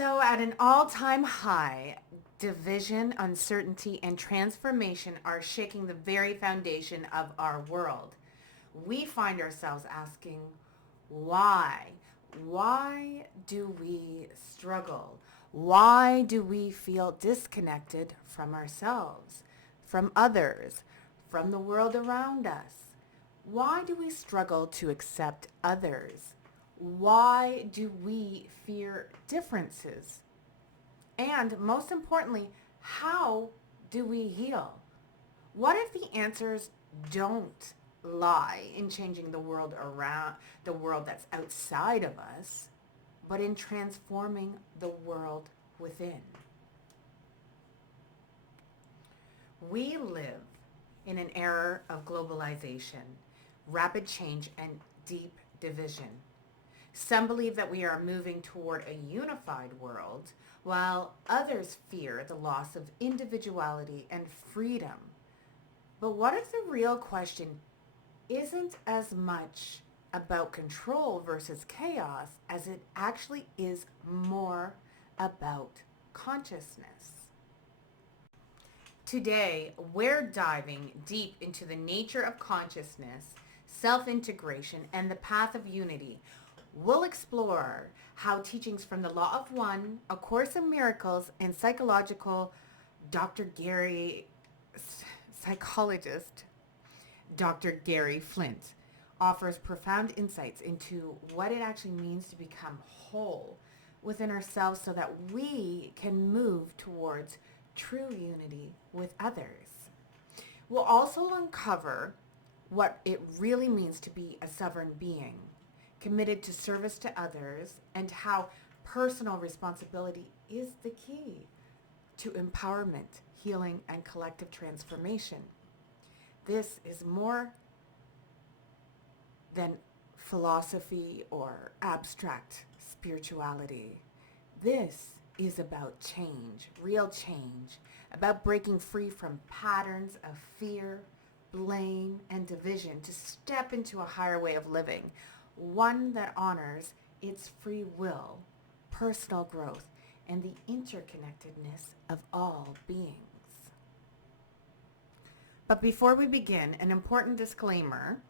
So, at an all-time high, division, uncertainty, and transformation are shaking the very foundation of our world. We find ourselves asking, why? Why do we struggle? Why do we feel disconnected from ourselves, from others, from the world around us? Why do we struggle to accept others? Why do we fear differences? And most importantly, how do we heal? What if the answers don't lie in changing the world around, the world that's outside of us, but in transforming the world within? We live in an era of globalization, rapid change, and deep division. Some believe that we are moving toward a unified world, while others fear the loss of individuality and freedom. But what if the real question isn't as much about control versus chaos as it actually is more about consciousness? Today, we're diving deep into the nature of consciousness, self-integration, and the path of unity. We'll explore how teachings from the Law of One, A Course in Miracles, and Dr. Gary, psychologist Dr. Gary Flint offers profound insights into what it actually means to become whole within ourselves so that we can move towards true unity with others. We'll also uncover what it really means to be a sovereign being, committed to service to others, and how personal responsibility is the key to empowerment, healing, and collective transformation. This is more than philosophy or abstract spirituality. This is about change, real change, about breaking free from patterns of fear, blame, and division to step into a higher way of living, one that honors its free will, personal growth, and the interconnectedness of all beings. But before we begin, an important disclaimer.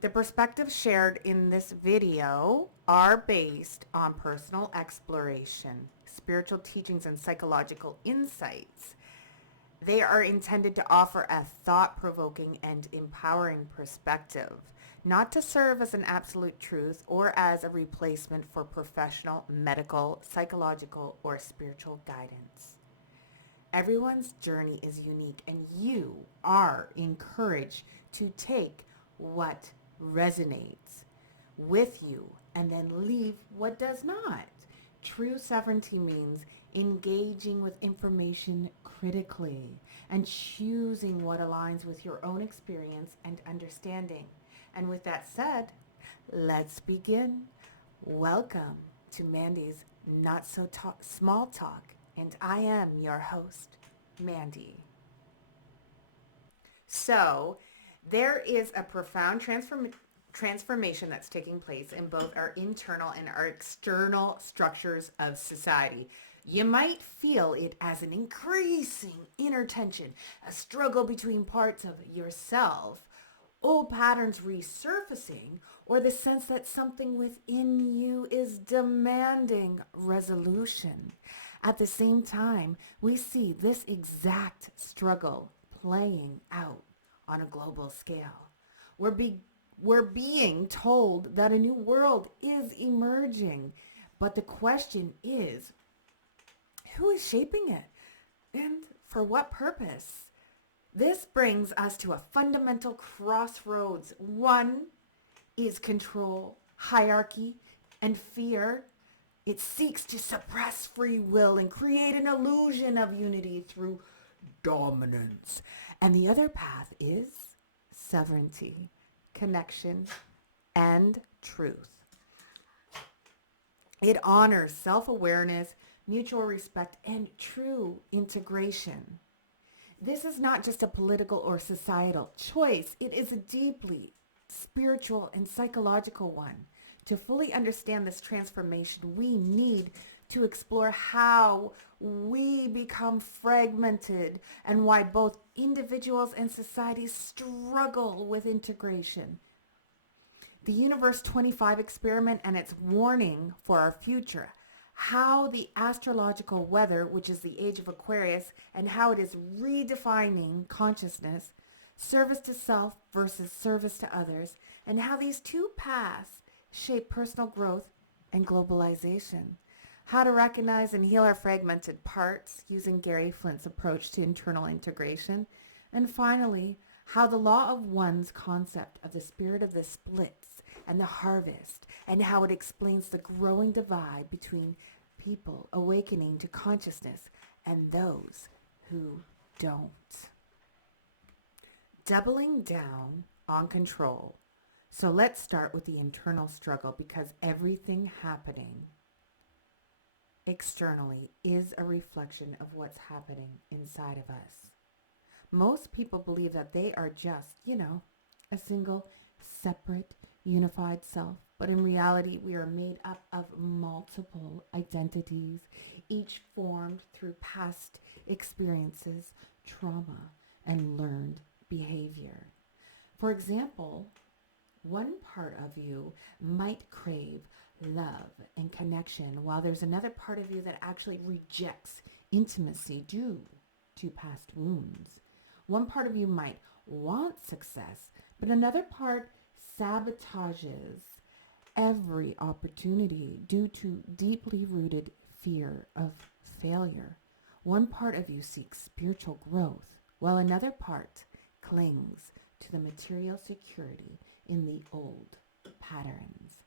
The perspectives shared in this video are based on personal exploration, spiritual teachings, and psychological insights. They are intended to offer a thought-provoking and empowering perspective, not to serve as an absolute truth or as a replacement for professional, medical, psychological, or spiritual guidance. Everyone's journey is unique, and you are encouraged to take what resonates with you and then leave what does not. True sovereignty means engaging with information critically and choosing what aligns with your own experience and understanding. And with that said, let's begin. Welcome to Mandy's Not So Small Talk, and I am your host, Mandy. So, there is a profound transformation that's taking place in both our internal and our external structures of society. You might feel it as an increasing inner tension, a struggle between parts of yourself, old patterns resurfacing, or the sense that something within you is demanding resolution. At the same time, we see this exact struggle playing out on a global scale. We're being told that a new world is emerging, but the question is, who is shaping it and for what purpose? This brings us to a fundamental crossroads. One is control, hierarchy, and fear. It seeks to suppress free will and create an illusion of unity through dominance. And the other path is sovereignty, connection, and truth. It honors self-awareness, mutual respect, and true integration. This is not just a political or societal choice. It is a deeply spiritual and psychological one. To fully understand this transformation, we need to explore how we become fragmented and why both individuals and societies struggle with integration. The Universe 25 experiment and its warning for our future. How the astrological weather, which is the age of Aquarius, and how it is redefining consciousness, service to self versus service to others, and how these two paths shape personal growth and globalization. How to recognize and heal our fragmented parts using Gary Flint's approach to internal integration. And finally, how the law of one's concept of the spirit of the splits and the harvest, and how it explains the growing divide between people awakening to consciousness and those who don't. Doubling down on control. So let's start with the internal struggle, because everything happening externally is a reflection of what's happening inside of us. Most people believe that they are just, a single, separate, unified self. But in reality, we are made up of multiple identities, each formed through past experiences, trauma, and learned behavior. For example, one part of you might crave love and connection, while there's another part of you that actually rejects intimacy due to past wounds. One part of you might want success, but another part sabotages every opportunity due to deeply rooted fear of failure. One part of you seeks spiritual growth, while another part clings to the material security in the old patterns.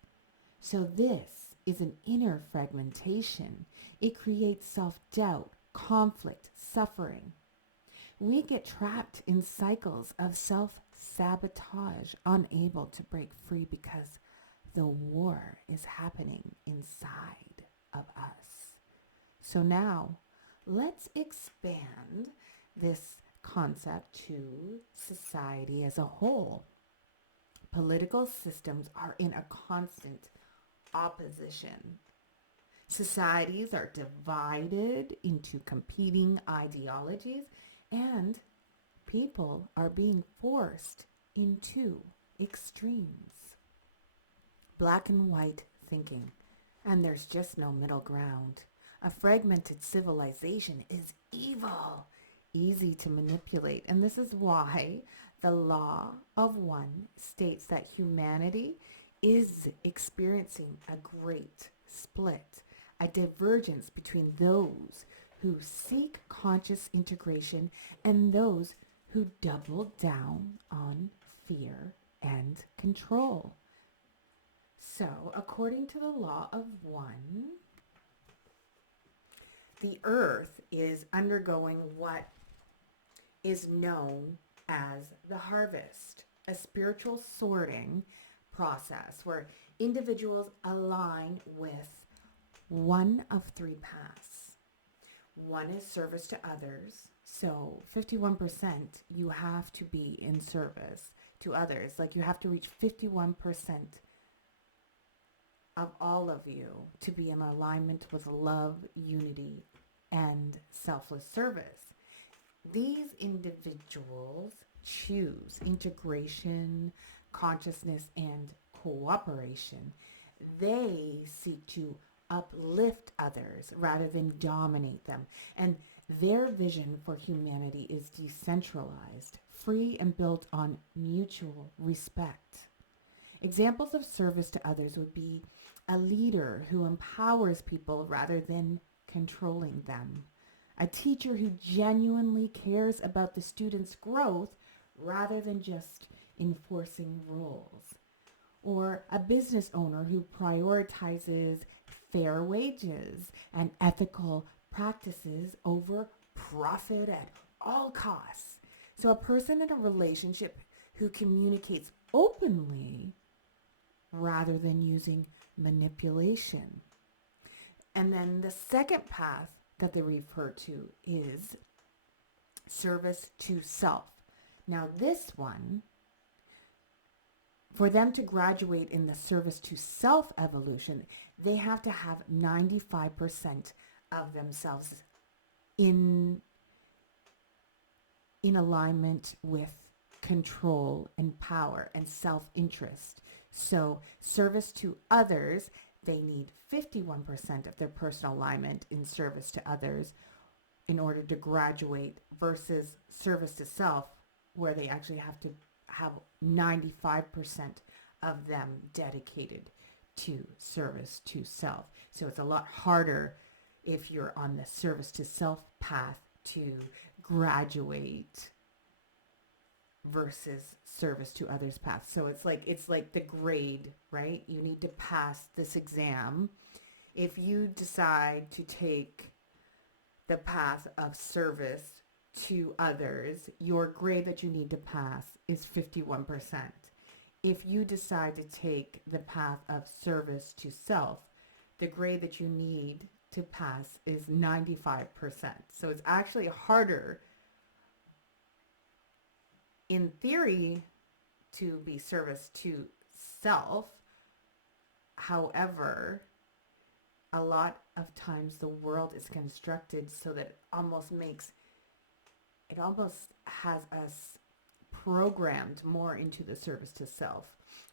So this is an inner fragmentation. It creates self-doubt, conflict, suffering. We get trapped in cycles of self-sabotage, unable to break free because the war is happening inside of us. So now, let's expand this concept to society as a whole. Political systems are in a constant opposition. Societies are divided into competing ideologies, and people are being forced into extremes. Black and white thinking, and there's just no middle ground. A fragmented civilization is evil, easy to manipulate, and this is why the law of one states that humanity is experiencing a great split, a divergence between those who seek conscious integration and those who double down on fear and control. So, according to the law of one, the earth is undergoing what is known as the harvest, a spiritual sorting process where individuals align with one of three paths. One is service to others. So 51%, you have to be in service to others. Like you have to reach 51% of all of you to be in alignment with love, unity, and selfless service. These individuals choose integration, consciousness, and cooperation. They seek to uplift others rather than dominate them. And their vision for humanity is decentralized, free, and built on mutual respect. Examples of service to others would be a leader who empowers people rather than controlling them. A teacher who genuinely cares about the student's growth rather than just enforcing rules. Or a business owner who prioritizes fair wages and ethical practices over profit at all costs. So a person in a relationship who communicates openly rather than using manipulation. And then the second path that they refer to is service to self. Now this one For them to graduate in the service to self evolution, they have to have 95% of themselves in alignment with control and power and self-interest. So service to others, they need 51% of their personal alignment in service to others in order to graduate, versus service to self, where they actually have to have 95% of them dedicated to service to self. So it's a lot harder if you're on the service to self path to graduate versus service to others path. So it's like the grade, right? You need to pass this exam. If you decide to take the path of service to others, your grade that you need to pass is 51%. If you decide to take the path of service to self, the grade that you need to pass is 95%. So it's actually harder in theory to be service to self. However, a lot of times the world is constructed so that it almost has us programmed more into the service to self,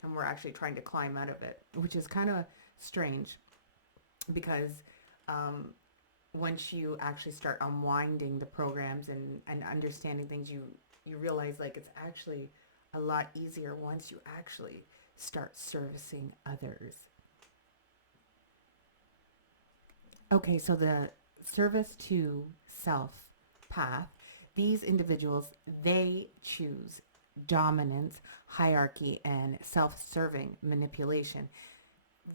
and we're actually trying to climb out of it, which is kind of strange, because once you actually start unwinding the programs and understanding things, you realize like it's actually a lot easier once you actually start servicing others. Okay, so the service to self path, these individuals, they choose dominance, hierarchy, and self-serving manipulation.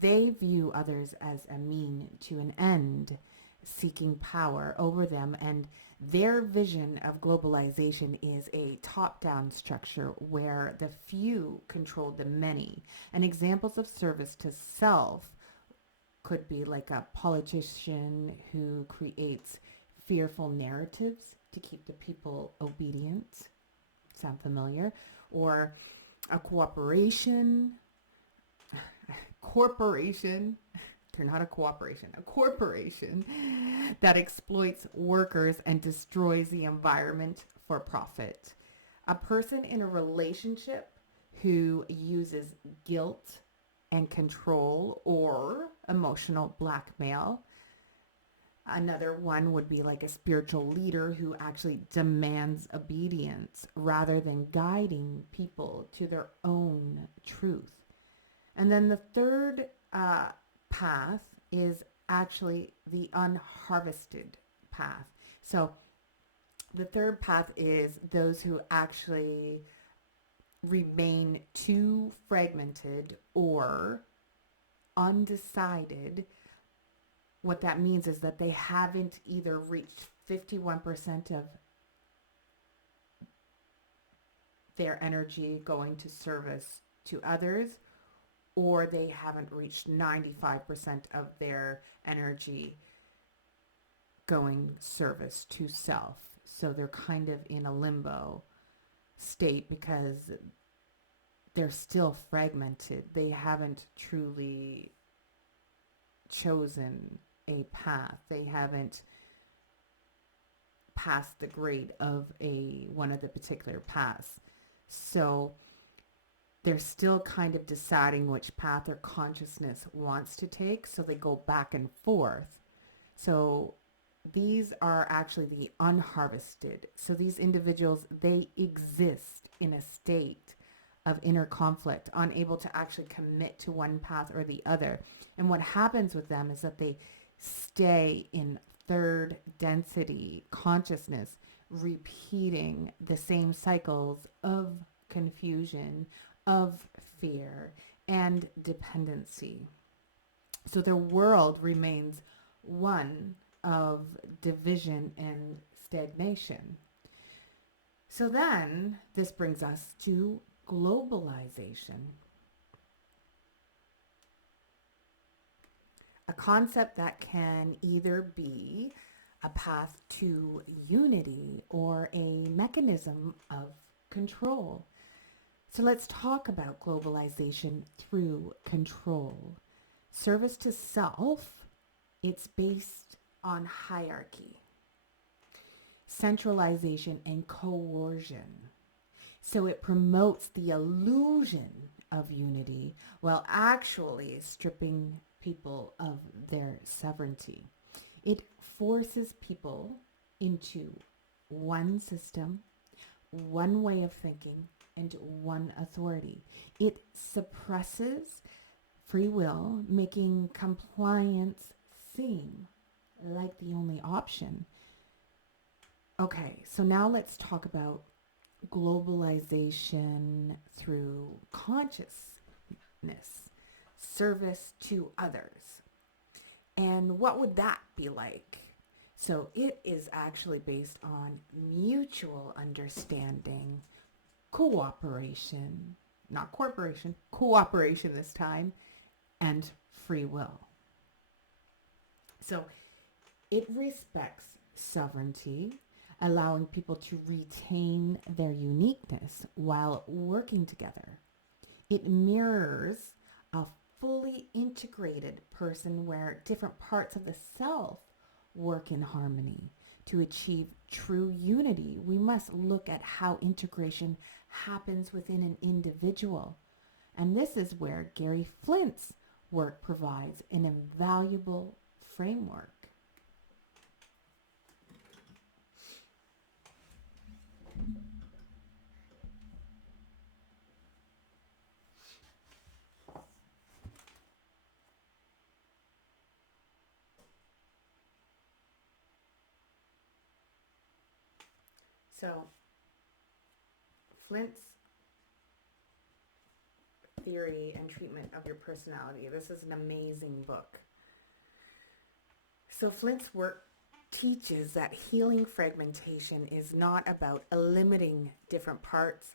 They view others as a mean to an end, seeking power over them, and their vision of globalization is a top-down structure where the few control the many. And examples of service to self could be like a politician who creates fearful narratives to keep the people obedient. Sound familiar? Or a corporation, they're not a cooperation, a corporation that exploits workers and destroys the environment for profit. A person in a relationship who uses guilt and control or emotional blackmail. Another one would be like a spiritual leader who actually demands obedience rather than guiding people to their own truth. And then the third path is actually the unharvested path. So the third path is those who actually remain too fragmented or undecided. What that means is that they haven't either reached 51% of their energy going to service to others, or they haven't reached 95% of their energy going service to self. So they're kind of in a limbo state because they're still fragmented. They haven't truly chosen a path. They haven't passed the grade of one of the particular paths. So they're still kind of deciding which path their consciousness wants to take. So they go back and forth. So these are actually the unharvested. So these individuals, they exist in a state of inner conflict, unable to actually commit to one path or the other. And what happens with them is that they stay in third density consciousness, repeating the same cycles of confusion, of fear, and dependency. So their world remains one of division and stagnation. So then this brings us to globalization, a concept that can either be a path to unity or a mechanism of control. So let's talk about globalization through control. Service to self, it's based on hierarchy, centralization, and coercion. So it promotes the illusion of unity while actually stripping people of their sovereignty. It forces people into one system, one way of thinking, and one authority. It suppresses free will, making compliance seem like the only option. Okay, so now let's talk about globalization through consciousness, service to others. And what would that be like? So it is actually based on mutual understanding, cooperation, not corporation, cooperation this time, and free will. So it respects sovereignty, allowing people to retain their uniqueness while working together. It mirrors a fully integrated person where different parts of the self work in harmony. To achieve true unity, we must look at how integration happens within an individual. And this is where Gary Flint's work provides an invaluable framework. So, Flint's theory and treatment of your personality. This is an amazing book. So, Flint's work teaches that healing fragmentation is not about eliminating different parts,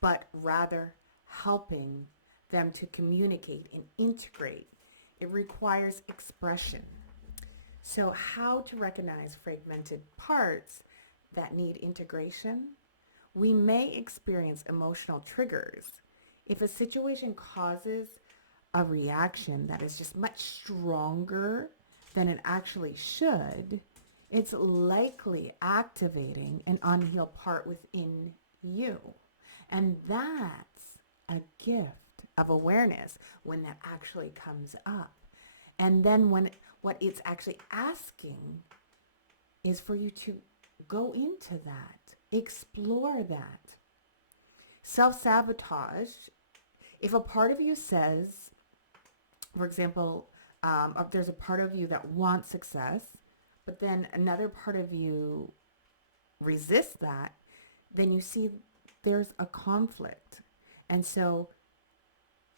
but rather helping them to communicate and integrate. It requires expression. So, how to recognize fragmented parts that need integration? We may experience emotional triggers. If a situation causes a reaction that is just much stronger than it actually should, it's likely activating an unhealed part within you. And that's a gift of awareness when that actually comes up. And then what it's actually asking is for you to go into that, explore that. Self-sabotage, if a part of you says, for example, there's a part of you that wants success, but then another part of you resists that, then you see there's a conflict. And so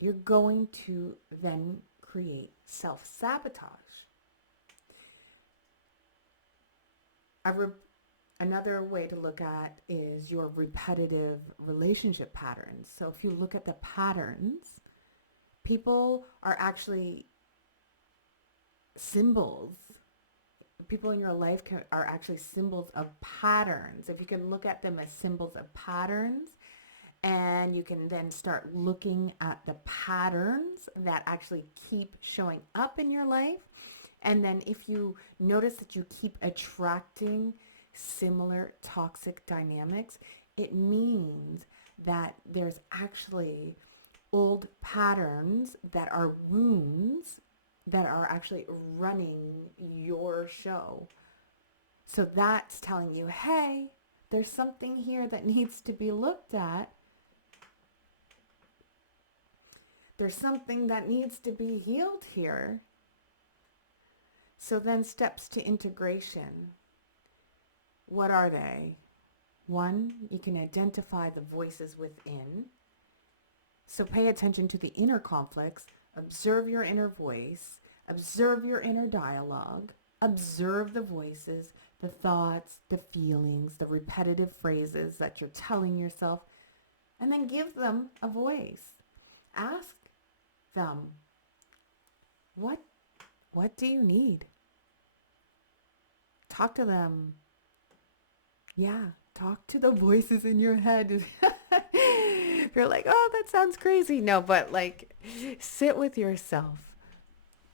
you're going to then create self-sabotage. Another way to look at is your repetitive relationship patterns. So if you look at the patterns, people are actually symbols. People in your life are actually symbols of patterns. If you can look at them as symbols of patterns, and you can then start looking at the patterns that actually keep showing up in your life. And then if you notice that you keep attracting similar toxic dynamics, it means that there's actually old patterns that are wounds that are actually running your show. So that's telling you, hey, there's something here that needs to be looked at. There's something that needs to be healed here. So then steps to integration. What are they? One, you can identify the voices within. So pay attention to the inner conflicts. Observe your inner voice. Observe your inner dialogue. Observe the voices, the thoughts, the feelings, the repetitive phrases that you're telling yourself, and then give them a voice. Ask them, what do you need? Talk to them. Yeah, talk to the voices in your head. You're like, oh, that sounds crazy. No, but like sit with yourself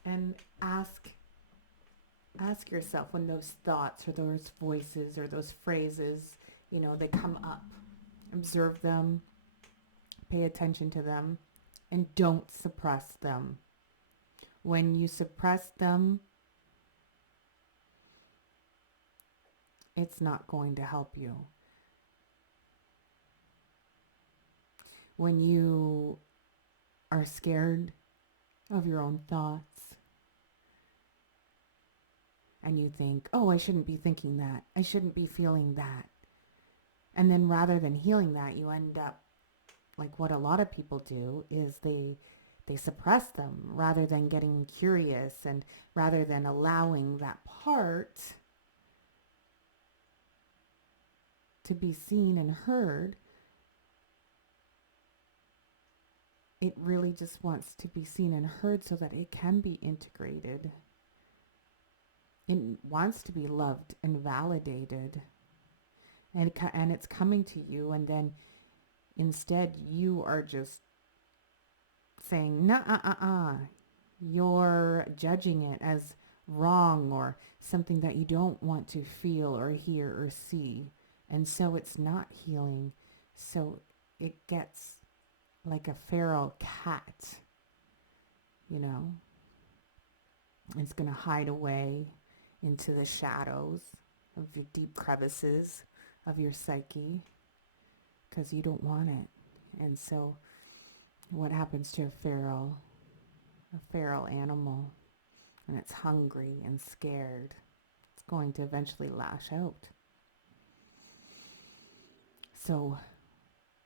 and ask yourself when those thoughts or those voices or those phrases, they come up. Observe them, pay attention to them, and don't suppress them. When you suppress them, it's not going to help you. When you are scared of your own thoughts and you think, oh, I shouldn't be thinking that, I shouldn't be feeling that, and then rather than healing that, you end up like what a lot of people do is they suppress them rather than getting curious and rather than allowing that part to be seen and heard. It really just wants to be seen and heard so that it can be integrated. It wants to be loved and validated. And it's coming to you, and then instead you are just saying, nah, you're judging it as wrong or something that you don't want to feel or hear or see. And so it's not healing. So it gets like a feral cat, It's going to hide away into the shadows of your deep crevices of your psyche because you don't want it. And so what happens to a feral animal when it's hungry and scared? It's going to eventually lash out. So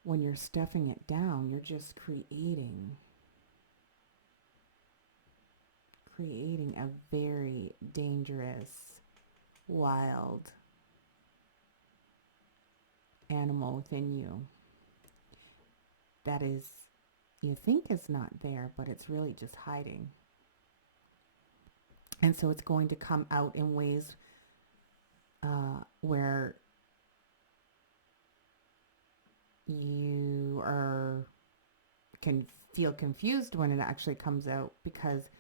when you're stuffing it down, you're just creating a very dangerous, wild animal within you that is, you think is not there, but it's really just hiding. And so it's going to come out in ways where you can feel confused when it actually comes out, because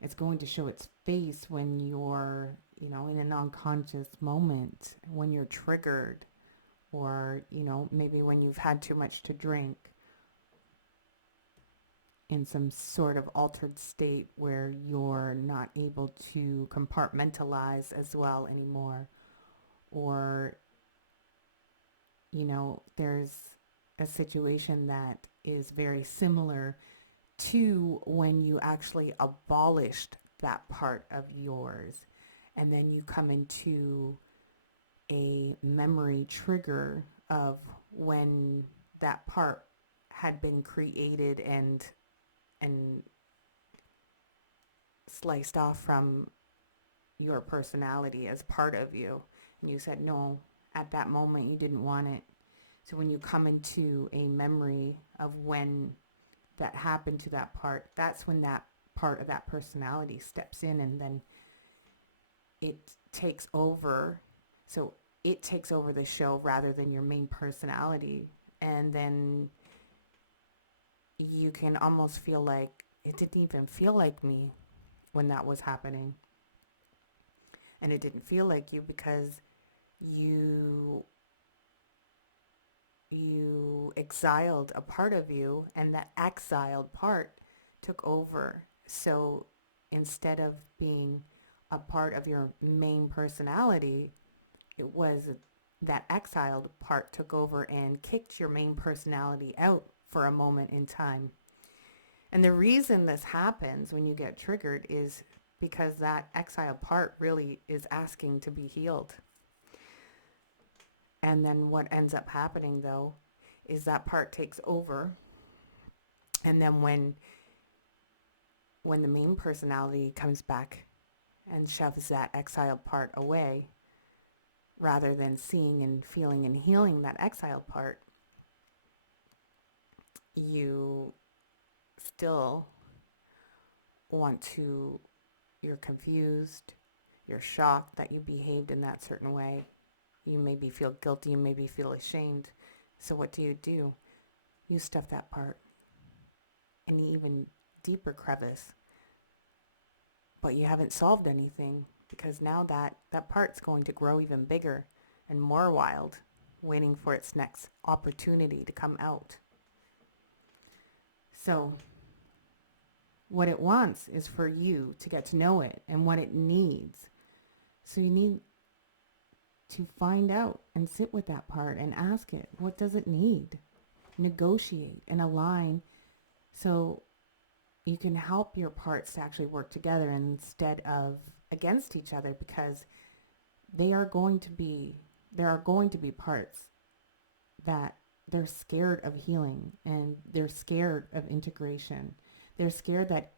it's going to show its face when you're, in an unconscious moment, when you're triggered, or, maybe when you've had too much to drink, in some sort of altered state where you're not able to compartmentalize as well anymore. Or, there's a situation that is very similar to when you actually abolished that part of yours, and then you come into a memory trigger of when that part had been created and sliced off from your personality as part of you. And you said no, at that moment you didn't want it. So when you come into a memory of when that happened to that part, that's when that part of that personality steps in, and then it takes over. So it takes over the show rather than your main personality. And then you can almost feel like it didn't even feel like me when that was happening. And it didn't feel like you because you exiled a part of you, and that exiled part took over. So instead of being a part of your main personality, it was that exiled part took over and kicked your main personality out for a moment in time. And the reason this happens when you get triggered is because that exiled part really is asking to be healed. And then what ends up happening, though, is that part takes over. And then when the main personality comes back and shoves that exiled part away, rather than seeing and feeling and healing that exiled part, you still you're confused, you're shocked that you behaved in that certain way. You maybe feel guilty, you maybe feel ashamed. So what do? You stuff that part in an even deeper crevice, but you haven't solved anything because now that part's going to grow even bigger and more wild, waiting for its next opportunity to come out. So what it wants is for you to get to know it and what it needs. So you need to find out and sit with that part and ask it, what does it need? Negotiate and align so you can help your parts to actually work together instead of against each other, because there are going to be parts that they're scared of healing and they're scared of integration. They're scared that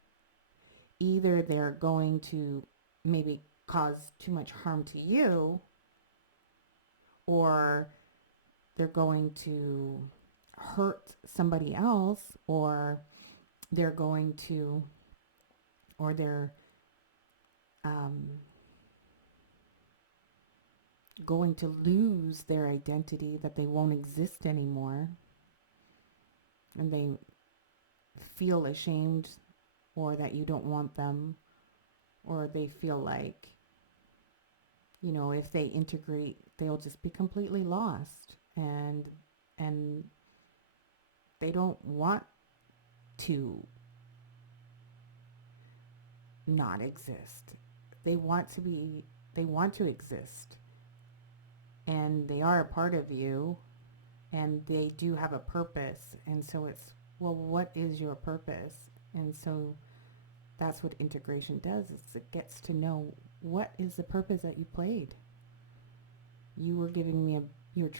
either they're going to maybe cause too much harm to you, or they're going to hurt somebody else, or they're going to, or they're going to lose their identity, that they won't exist anymore, and they feel ashamed, or that you don't want them, or they feel like, if they integrate, they'll just be completely lost, and they don't want to not exist. They want to exist, and they are a part of you, and they do have a purpose. And so it's, well, what is your purpose? And so that's what integration does, is it gets to know, what is the purpose that you played? You're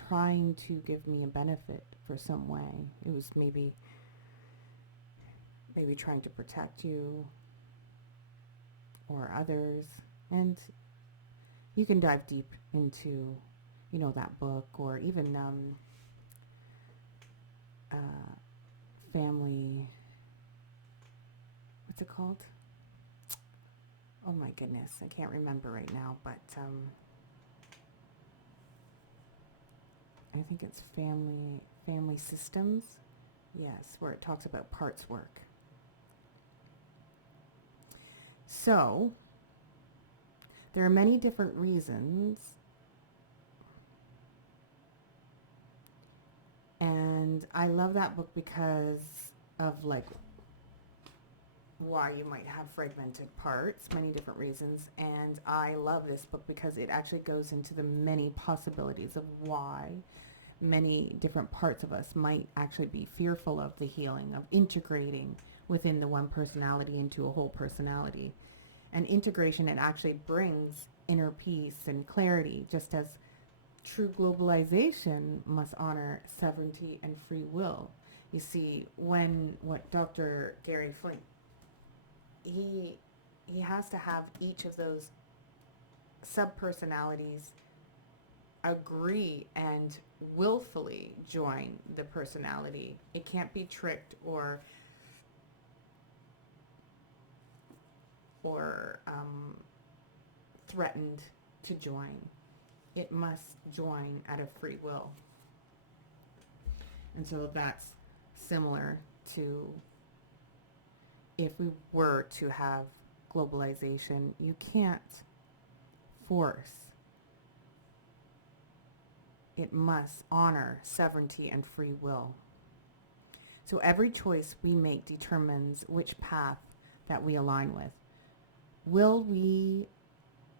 trying to give me a benefit for some way. It was maybe trying to protect you or others. And you can dive deep into, that book, or even family, what's it called? Oh my goodness, I can't remember right now, but I think it's family systems. Yes, where it talks about parts work. So there are many different reasons, and I love that book because of like why you might have fragmented parts, many different reasons. And I love this book because it actually goes into the many possibilities of why many different parts of us might actually be fearful of the healing, of integrating within the one personality into a whole personality. And integration, it actually brings inner peace and clarity, just as true globalization must honor sovereignty and free will. You see, what Dr. Gary Flint, he has to have each of those sub-personalities agree and willfully join the personality. It can't be tricked or threatened to join. It must join out of free will. And so that's similar to if we were to have globalization. You can't force. It must honor sovereignty and free will. So every choice we make determines which path that we align with. Will we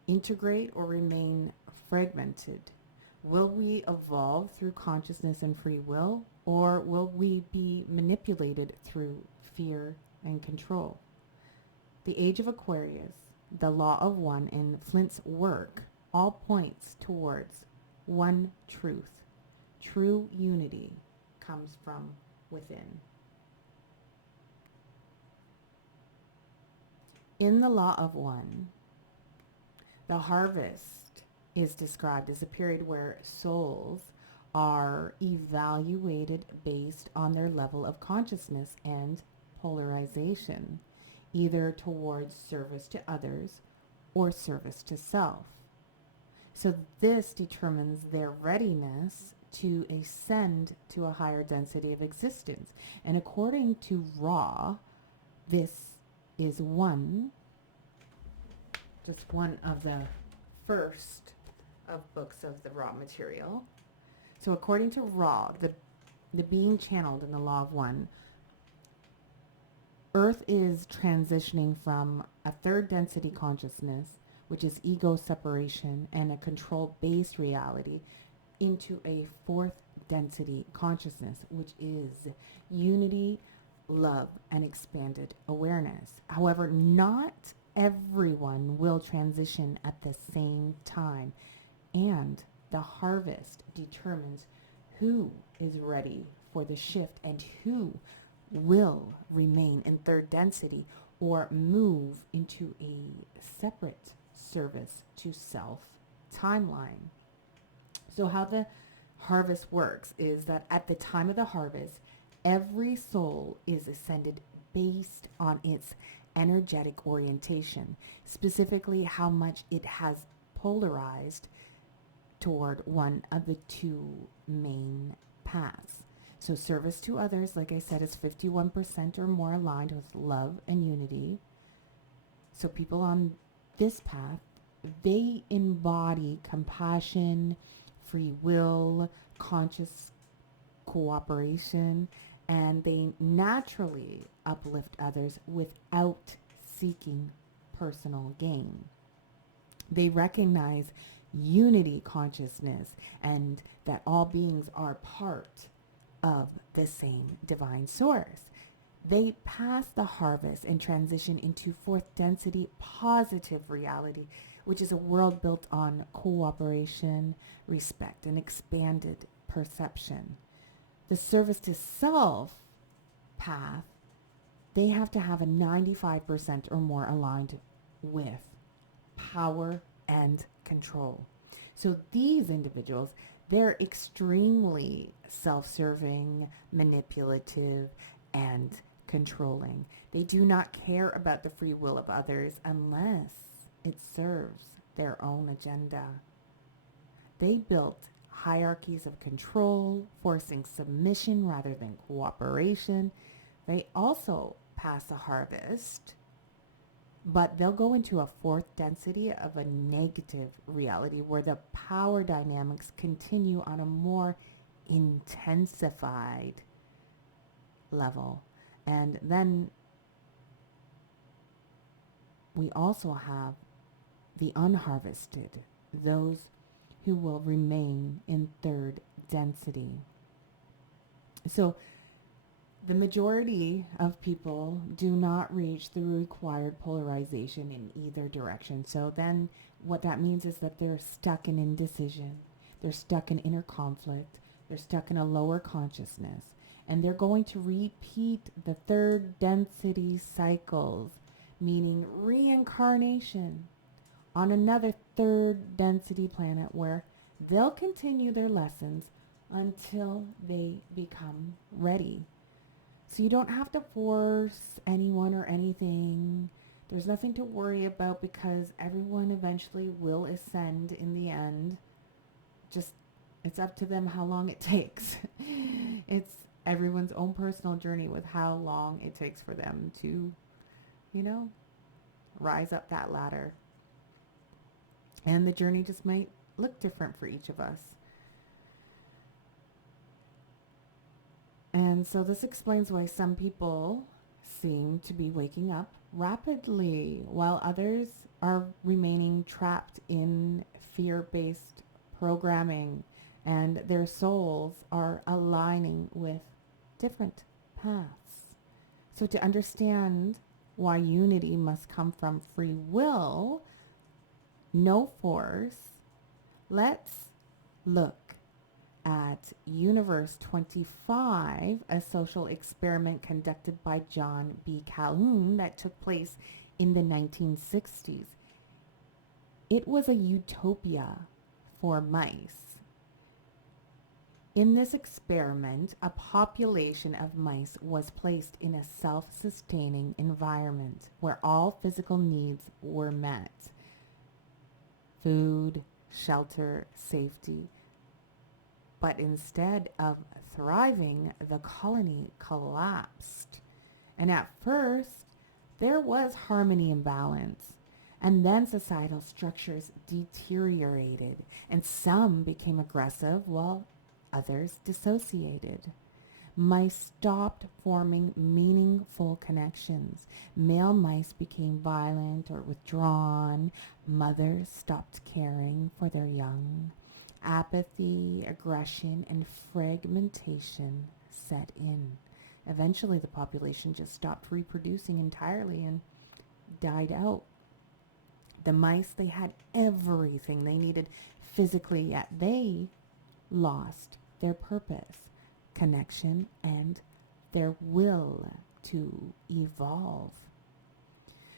integrate or remain fragmented? Will we evolve through consciousness and free will, or will we be manipulated through fear and control? The Age of Aquarius, the Law of One, and Flint's work all points towards one truth. True unity comes from within. In the Law of One, the harvest is described as a period where souls are evaluated based on their level of consciousness and polarization, either towards service to others or service to self. So this determines their readiness to ascend to a higher density of existence. And according to Ra, this is just one of the first of books of the Ra material. So according to Ra, the being channeled in the law of one, Earth is transitioning from a third density consciousness, which is ego separation and a control based reality, into a fourth density consciousness, which is unity, love, and expanded awareness. However, not everyone will transition at the same time, and the harvest determines who is ready for the shift and who will remain in third density or move into a separate service to self timeline. So, how the harvest works is that at the time of the harvest, every soul is ascended based on its energetic orientation, specifically how much it has polarized toward one of the two main paths. So, service to others, like I said, is 51% or more aligned with love and unity. So, people on this path, they embody compassion, free will, conscious cooperation, and they naturally uplift others without seeking personal gain. They recognize unity consciousness and that all beings are part of the same divine source. They pass the harvest and transition into fourth density positive reality, which is a world built on cooperation, respect, and expanded perception. The service to self path, they have to have a 95% or more aligned with power and control. So these individuals, they're extremely self-serving, manipulative, and controlling. They do not care about the free will of others unless it serves their own agenda. They built hierarchies of control, forcing submission rather than cooperation. They also pass a harvest, but they'll go into a fourth density of a negative reality where the power dynamics continue on a more intensified level. And then we also have the unharvested, those who will remain in third density. So the majority of people do not reach the required polarization in either direction. So then what that means is that they're stuck in indecision. They're stuck in inner conflict. They're stuck in a lower consciousness. And they're going to repeat the third density cycles, meaning reincarnation on another third density planet where they'll continue their lessons until they become ready. So you don't have to force anyone or anything. There's nothing to worry about because everyone eventually will ascend in the end. Just, it's up to them how long it takes. It's everyone's own personal journey with how long it takes for them to, rise up that ladder. And the journey just might look different for each of us. And so this explains why some people seem to be waking up rapidly while others are remaining trapped in fear-based programming and their souls are aligning with different paths. So to understand why unity must come from free will, no force, let's look at Universe 25, a social experiment conducted by John B. Calhoun that took place in the 1960s. It was a utopia for mice. In this experiment, a population of mice was placed in a self-sustaining environment where all physical needs were met. Food, shelter, safety. But instead of thriving, the colony collapsed. And at first, there was harmony and balance. And then societal structures deteriorated, and some became aggressive while others dissociated. Mice stopped forming meaningful connections. Male mice became violent or withdrawn. Mothers stopped caring for their young. Apathy, aggression, and fragmentation set in. Eventually, the population just stopped reproducing entirely and died out. The mice, they had everything they needed physically, yet they lost their purpose, connection, and their will to evolve.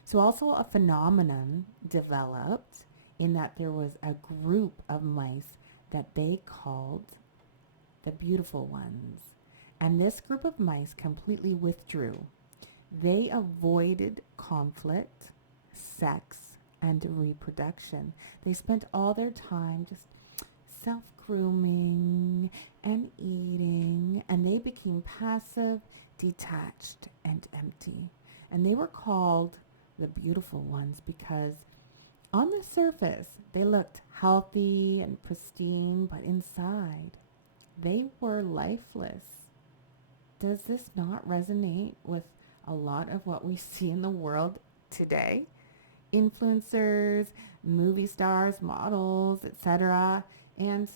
So also a phenomenon developed in that there was a group of mice that they called the beautiful ones. And this group of mice completely withdrew. They avoided conflict, sex, and reproduction. They spent all their time just self-grooming and eating, and they became passive, detached, and empty. And they were called the beautiful ones because on the surface they looked healthy and pristine, but inside they were lifeless. Does this not resonate with a lot of what we see in the world today? Influencers, movie stars, models, etc. And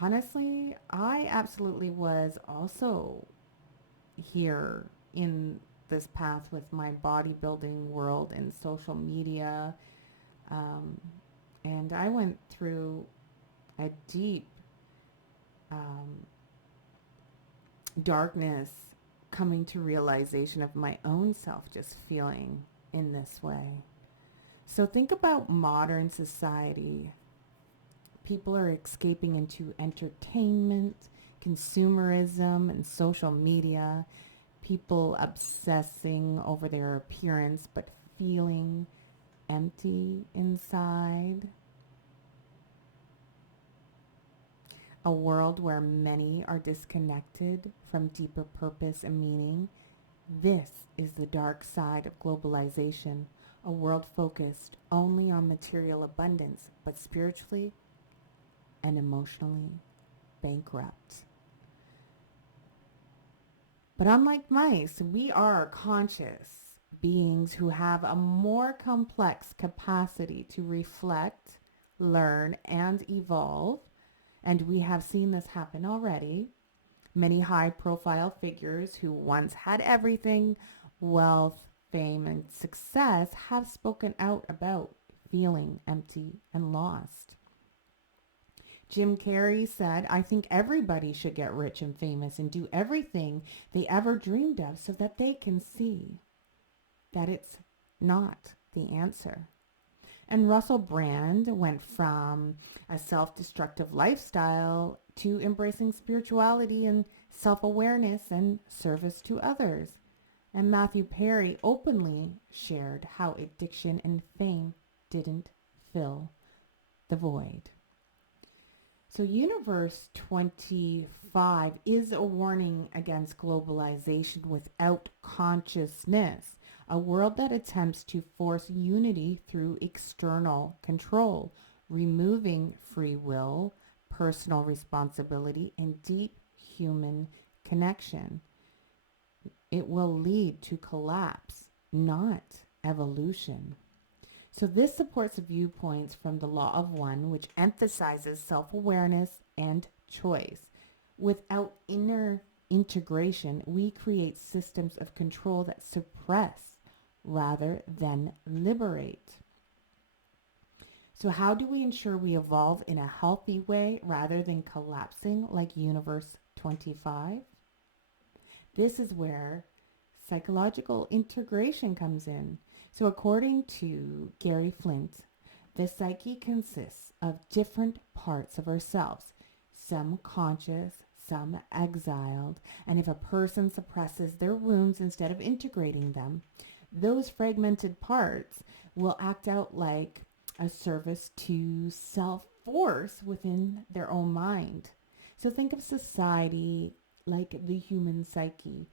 honestly, I absolutely was also here in this path with my bodybuilding world and social media. Um, and I went through a deep darkness, coming to realization of my own self just feeling in this way. So think about modern society. People are escaping into entertainment, consumerism, and social media. People obsessing over their appearance but feeling empty inside. A world where many are disconnected from deeper purpose and meaning. This is the dark side of globalization, a world focused only on material abundance, but spiritually and emotionally bankrupt. But unlike mice, we are conscious beings who have a more complex capacity to reflect, learn, and evolve. And we have seen this happen already. Many high-profile figures who once had everything, wealth, fame, and success, have spoken out about feeling empty and lost. Jim Carrey said, "I think everybody should get rich and famous and do everything they ever dreamed of so that they can see that it's not the answer." And Russell Brand went from a self-destructive lifestyle to embracing spirituality and self-awareness and service to others. And Matthew Perry openly shared how addiction and fame didn't fill the void. So Universe 25 is a warning against globalization without consciousness, a world that attempts to force unity through external control, removing free will, personal responsibility, and deep human connection. It will lead to collapse, not evolution. So this supports viewpoints from the Law of One, which emphasizes self-awareness and choice. Without inner integration, we create systems of control that suppress rather than liberate. So how do we ensure we evolve in a healthy way rather than collapsing like Universe 25? This is where psychological integration comes in. So according to Gary Flint, the psyche consists of different parts of ourselves, some conscious, some exiled, and if a person suppresses their wounds instead of integrating them, those fragmented parts will act out like a service to self-force within their own mind. So think of society like the human psyche.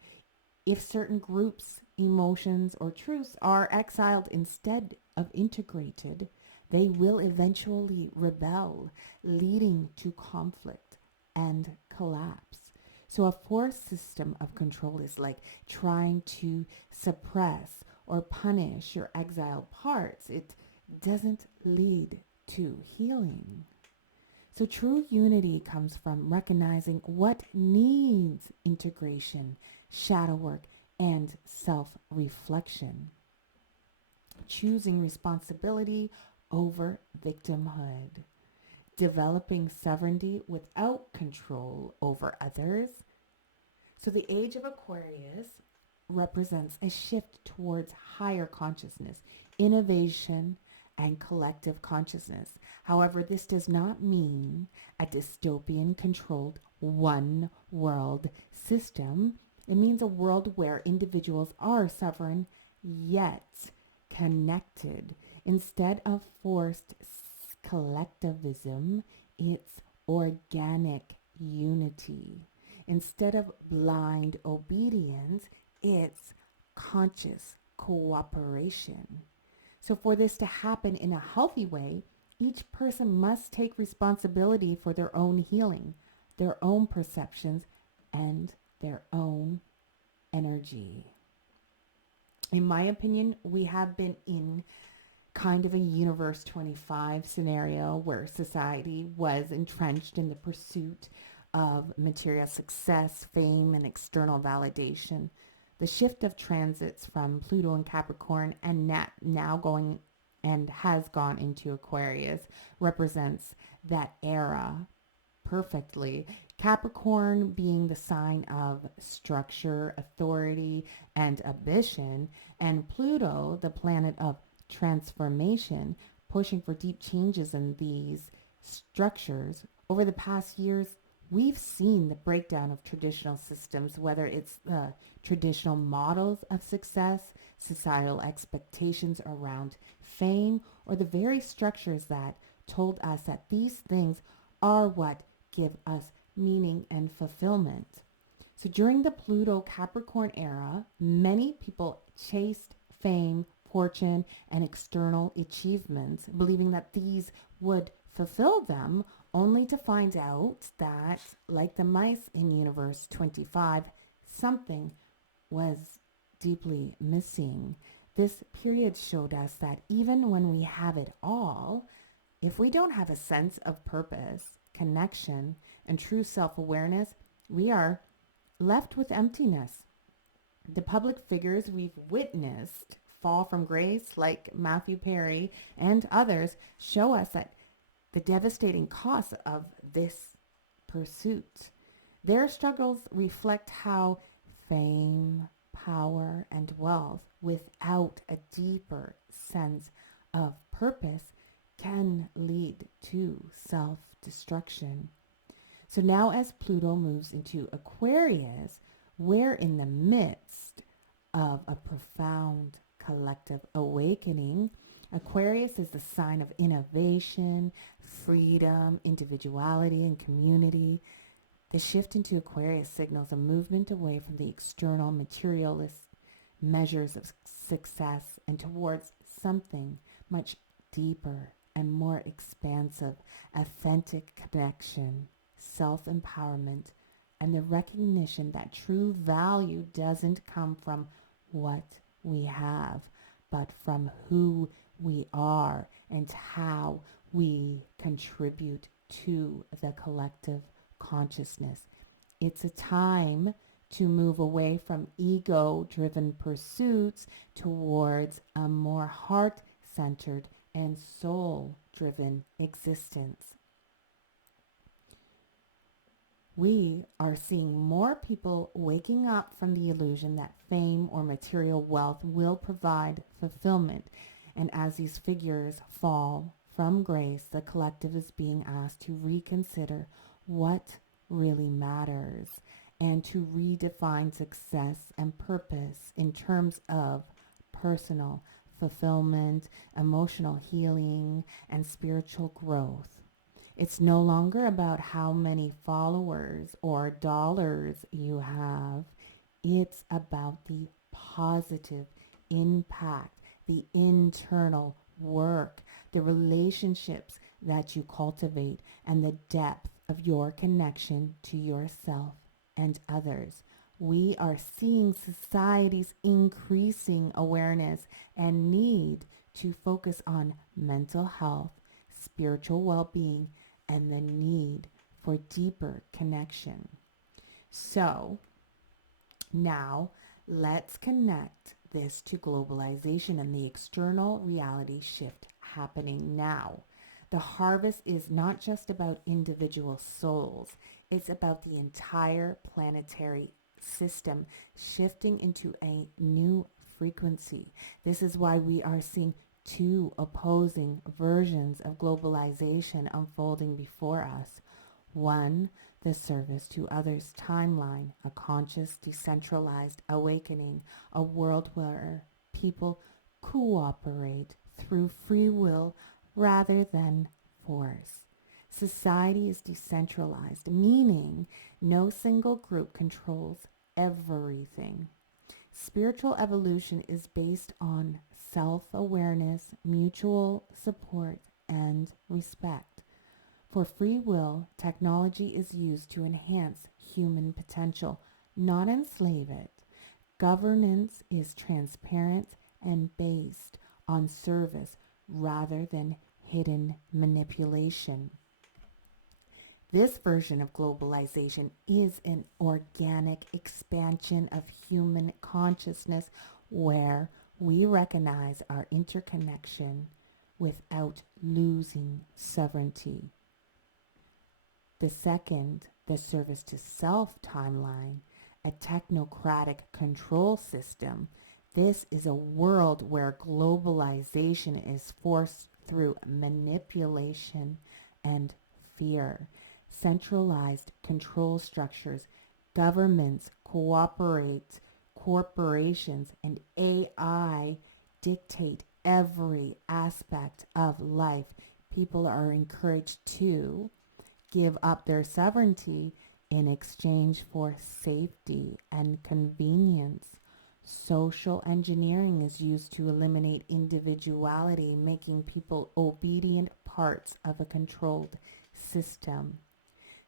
If certain groups, emotions, or truths are exiled instead of integrated, they will eventually rebel, leading to conflict and collapse. So, a forced system of control is like trying to suppress or punish your exiled parts. It doesn't lead to healing. So true unity comes from recognizing what needs integration, shadow work, and self reflection, choosing responsibility over victimhood, developing sovereignty without control over others. So the age of Aquarius represents a shift towards higher consciousness, innovation, and collective consciousness. However, this does not mean a dystopian controlled one world system. It means a world where individuals are sovereign yet connected. Instead of forced collectivism, it's organic unity. Instead of blind obedience, it's conscious cooperation. So, for this to happen in a healthy way, each person must take responsibility for their own healing, their own perceptions, and their own energy. In my opinion, we have been in kind of a universe 25 scenario where society was entrenched in the pursuit of material success, fame, and external validation. The shift of transits from Pluto and Capricorn and now going and has gone into Aquarius represents that era perfectly. Capricorn being the sign of structure, authority, and ambition, and Pluto, the planet of transformation, pushing for deep changes in these structures. Over the past years, we've seen the breakdown of traditional systems, whether it's traditional models of success, societal expectations around fame, or the very structures that told us that these things are what give us meaning and fulfillment. So during the Pluto Capricorn era, many people chased fame, fortune, and external achievements, believing that these would fulfill them, only to find out that, like the mice in Universe 25, something was deeply missing. This period showed us that even when we have it all, if we don't have a sense of purpose, connection, and true self awareness, we are left with emptiness. The public figures we've witnessed fall from grace, like Matthew Perry and others, show us that the devastating costs of this pursuit. Their struggles reflect how fame, power, and wealth, without a deeper sense of purpose, can lead to self destruction. So now, as Pluto moves into Aquarius, we're in the midst of a profound collective awakening. Aquarius is the sign of innovation, freedom, individuality, and community. The shift into Aquarius signals a movement away from the external materialist measures of success and towards something much deeper and more expansive, authentic connection, self empowerment, and the recognition that true value doesn't come from what we have, but from who we are and how we contribute to the collective consciousness. It's a time to move away from ego driven pursuits towards a more heart centered and soul driven existence. We are seeing more people waking up from the illusion that fame or material wealth will provide fulfillment. And as these figures fall from grace, the collective is being asked to reconsider what really matters and to redefine success and purpose in terms of personal fulfillment, emotional healing, and spiritual growth. It's no longer about how many followers or dollars you have. It's about the positive impact, the internal work, the relationships that you cultivate, and the depth of your connection to yourself and others. We are seeing society's increasing awareness and need to focus on mental health, spiritual well being, and the need for deeper connection. So, now, let's connect this to globalization and the external reality shift happening now. The harvest is not just about individual souls, it's about the entire planetary system shifting into a new frequency. This is why we are seeing two opposing versions of globalization unfolding before us. One, the service to others timeline, a conscious, decentralized awakening, a world where people cooperate through free will rather than force. Society is decentralized, meaning no single group controls everything. Spiritual evolution is based on self awareness, mutual support, and respect. For free will, technology is used to enhance human potential, not enslave it. Governance is transparent and based on service rather than hidden manipulation. This version of globalization is an organic expansion of human consciousness where we recognize our interconnection without losing sovereignty. The second, the service to self timeline, a technocratic control system. This is a world where globalization is forced through manipulation and fear. Centralized control structures, governments cooperate, corporations, and AI dictate every aspect of life. People are encouraged to give up their sovereignty in exchange for safety and convenience. Social engineering is used to eliminate individuality, making people obedient parts of a controlled system.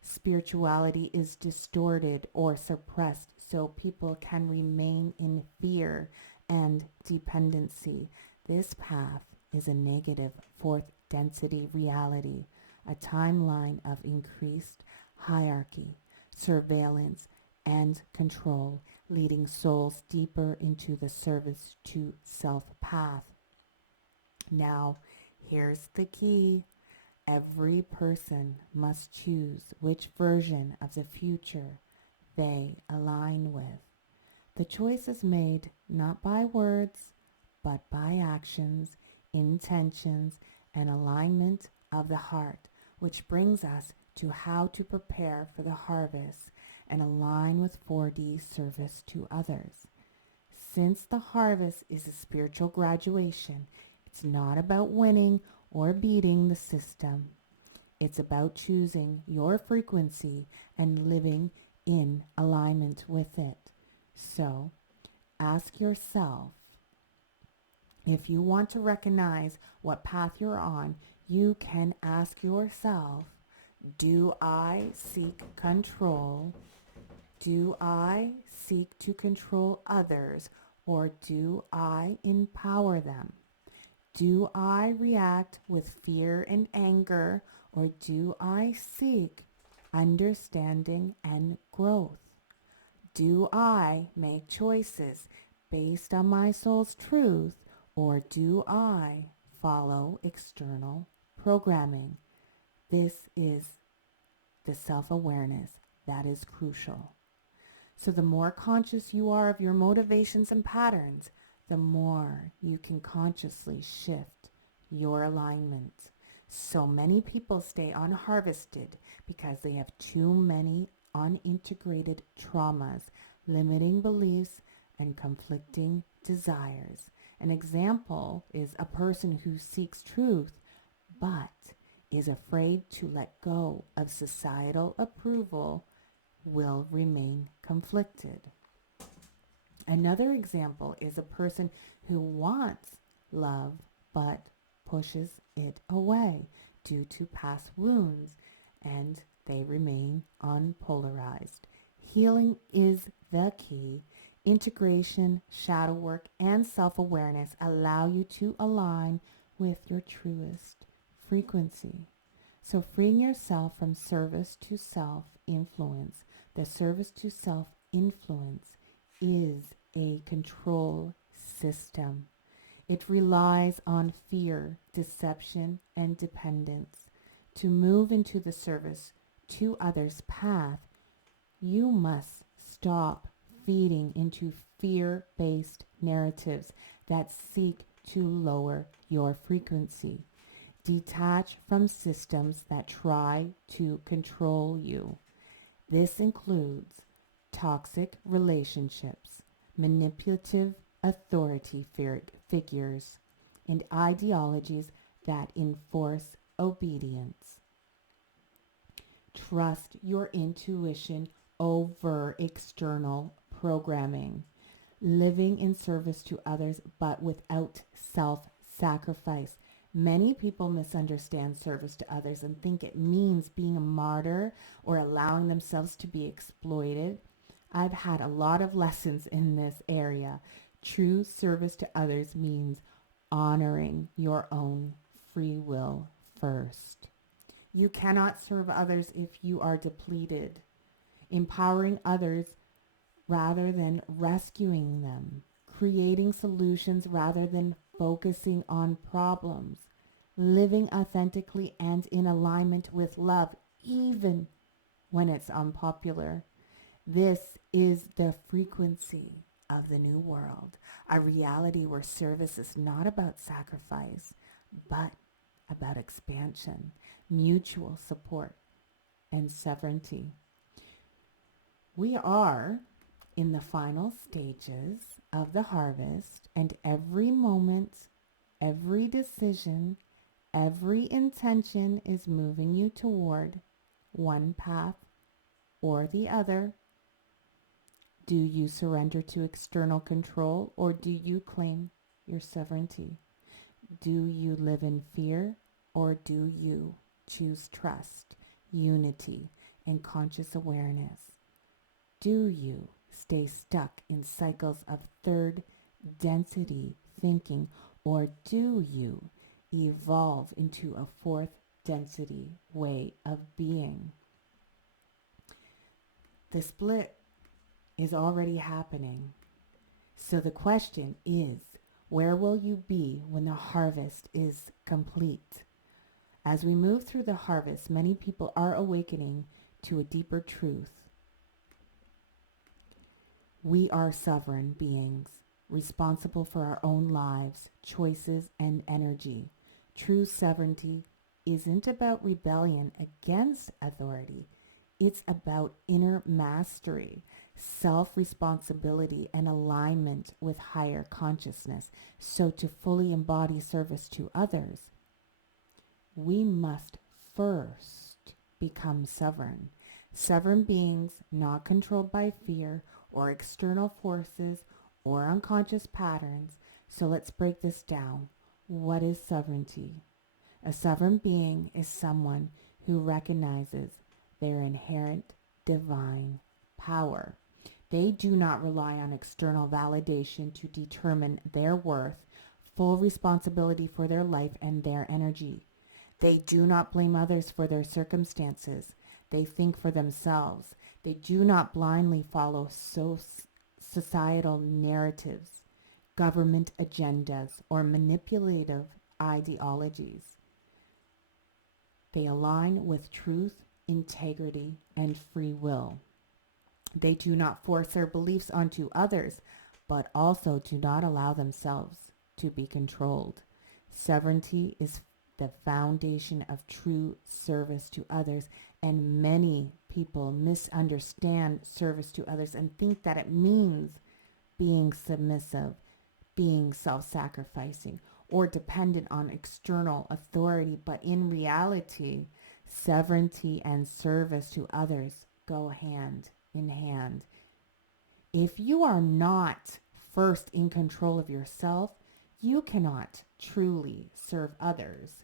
Spirituality is distorted or suppressed so people can remain in fear and dependency. This path is a negative fourth density reality, a timeline of increased hierarchy, surveillance, and control, leading souls deeper into the service to self path. Now, here's the key. Every person must choose which version of the future they align with. The choice is made not by words, but by actions, intentions, and alignment of the heart, which brings us to how to prepare for the harvest and align with 4D service to others. Since the harvest is a spiritual graduation, it's not about winning or beating the system. It's about choosing your frequency and living in alignment with it. So, ask yourself, if you want to recognize what path you're on, you can ask yourself, do I seek control? Do I seek to control others, or do I empower them? Do I react with fear and anger, or do I seek understanding and growth? Do I make choices based on my soul's truth, or do I follow external programming? This is the self-awareness that is crucial. So the more conscious you are of your motivations and patterns, the more you can consciously shift your alignment. So many people stay unharvested because they have too many unintegrated traumas, limiting beliefs, and conflicting desires. An example is a person who seeks truth but is afraid to let go of societal approval will remain conflicted. Another example is a person who wants love but pushes it away due to past wounds, and they remain unpolarized. Healing is the key. Integration, shadow work, and self awareness allow you to align with your truest frequency. So, freeing yourself from service to self influence. The service to self influence is a control system. It relies on fear, deception, and dependence. To move into the service to others path, you must stop feeding into fear based narratives that seek to lower your frequency. Detach from systems that try to control you. This includes toxic relationships, manipulative authority figures, and ideologies that enforce obedience. Trust your intuition over external programming. Living in service to others but without self sacrifice. Many people misunderstand service to others and think it means being a martyr or allowing themselves to be exploited. I've had a lot of lessons in this area. True service to others means honoring your own free will first. You cannot serve others if you are depleted. Empowering others rather than rescuing them. Creating solutions rather than focusing on problems. Living authentically and in alignment with love, even when it's unpopular. This is the frequency of the new world, a reality where service is not about sacrifice, but about expansion, mutual support, and sovereignty. We are in the final stages of the harvest, and every moment, every decision, every intention is moving you toward one path or the other. Do you surrender to external control or do you claim your sovereignty? Do you live in fear or do you choose trust, unity, and conscious awareness? Do you stay stuck in cycles of third density thinking or do you evolve into a fourth density way of being? The split is already happening. So the question is, where will you be when the harvest is complete? As we move through the harvest, many people are awakening to a deeper truth. We are sovereign beings, responsible for our own lives, choices, and energy. True sovereignty isn't about rebellion against authority. It's about inner mastery, self-responsibility, and alignment with higher consciousness. So to fully embody service to others, we must first become sovereign. Sovereign beings not controlled by fear or external forces or unconscious patterns. So let's break this down. What is sovereignty? A sovereign being is someone who recognizes their inherent divine power. They do not rely on external validation to determine their worth, full responsibility for their life and their energy. They do not blame others for their circumstances. They think for themselves. They do not blindly follow societal narratives, government agendas, or manipulative ideologies. They align with truth, integrity, and free will. They do not force their beliefs onto others, but also do not allow themselves to be controlled. Sovereignty is the foundation of true service to others, and many people misunderstand service to others and think that it means being submissive, being self-sacrificing, or dependent on external authority, but in reality, sovereignty and service to others go hand in hand. If you are not first in control of yourself, you cannot truly serve others.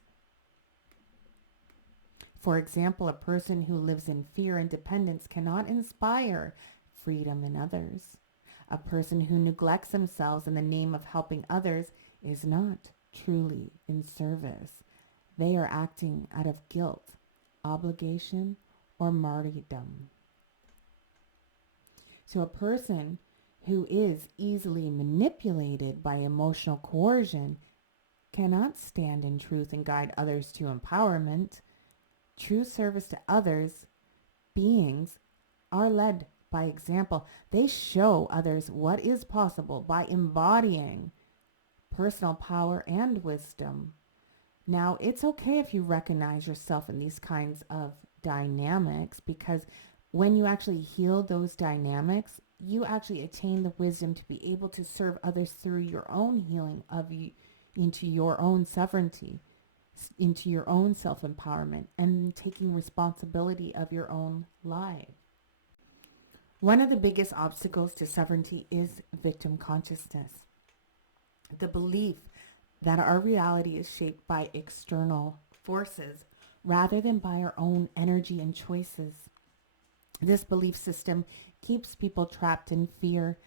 For example, a person who lives in fear and dependence cannot inspire freedom in others. A person who neglects themselves in the name of helping others is not truly in service. They are acting out of guilt, obligation, or martyrdom. So a person who is easily manipulated by emotional coercion cannot stand in truth and guide others to empowerment. True service to others, beings, are led by example. They show others what is possible by embodying personal power and wisdom. Now, it's okay if you recognize yourself in these kinds of dynamics, because when you actually heal those dynamics, you actually attain the wisdom to be able to serve others through your own healing of you into your own sovereignty, into your own self-empowerment, and taking responsibility of your own life. One of the biggest obstacles to sovereignty is victim consciousness, the belief that our reality is shaped by external forces rather than by our own energy and choices. This belief system keeps people trapped in fear,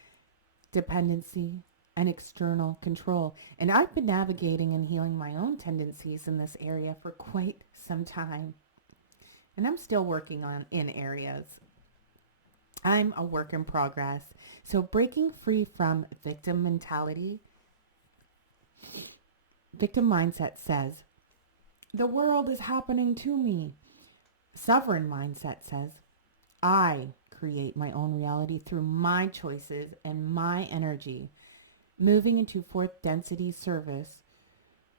dependency, and external control. And I've been navigating and healing my own tendencies in this area for quite some time. And I'm still working on in areas. I'm a work in progress. So breaking free from victim mentality, victim mindset says, the world is happening to me. Sovereign mindset says, I create my own reality through my choices and my energy. Moving into fourth density service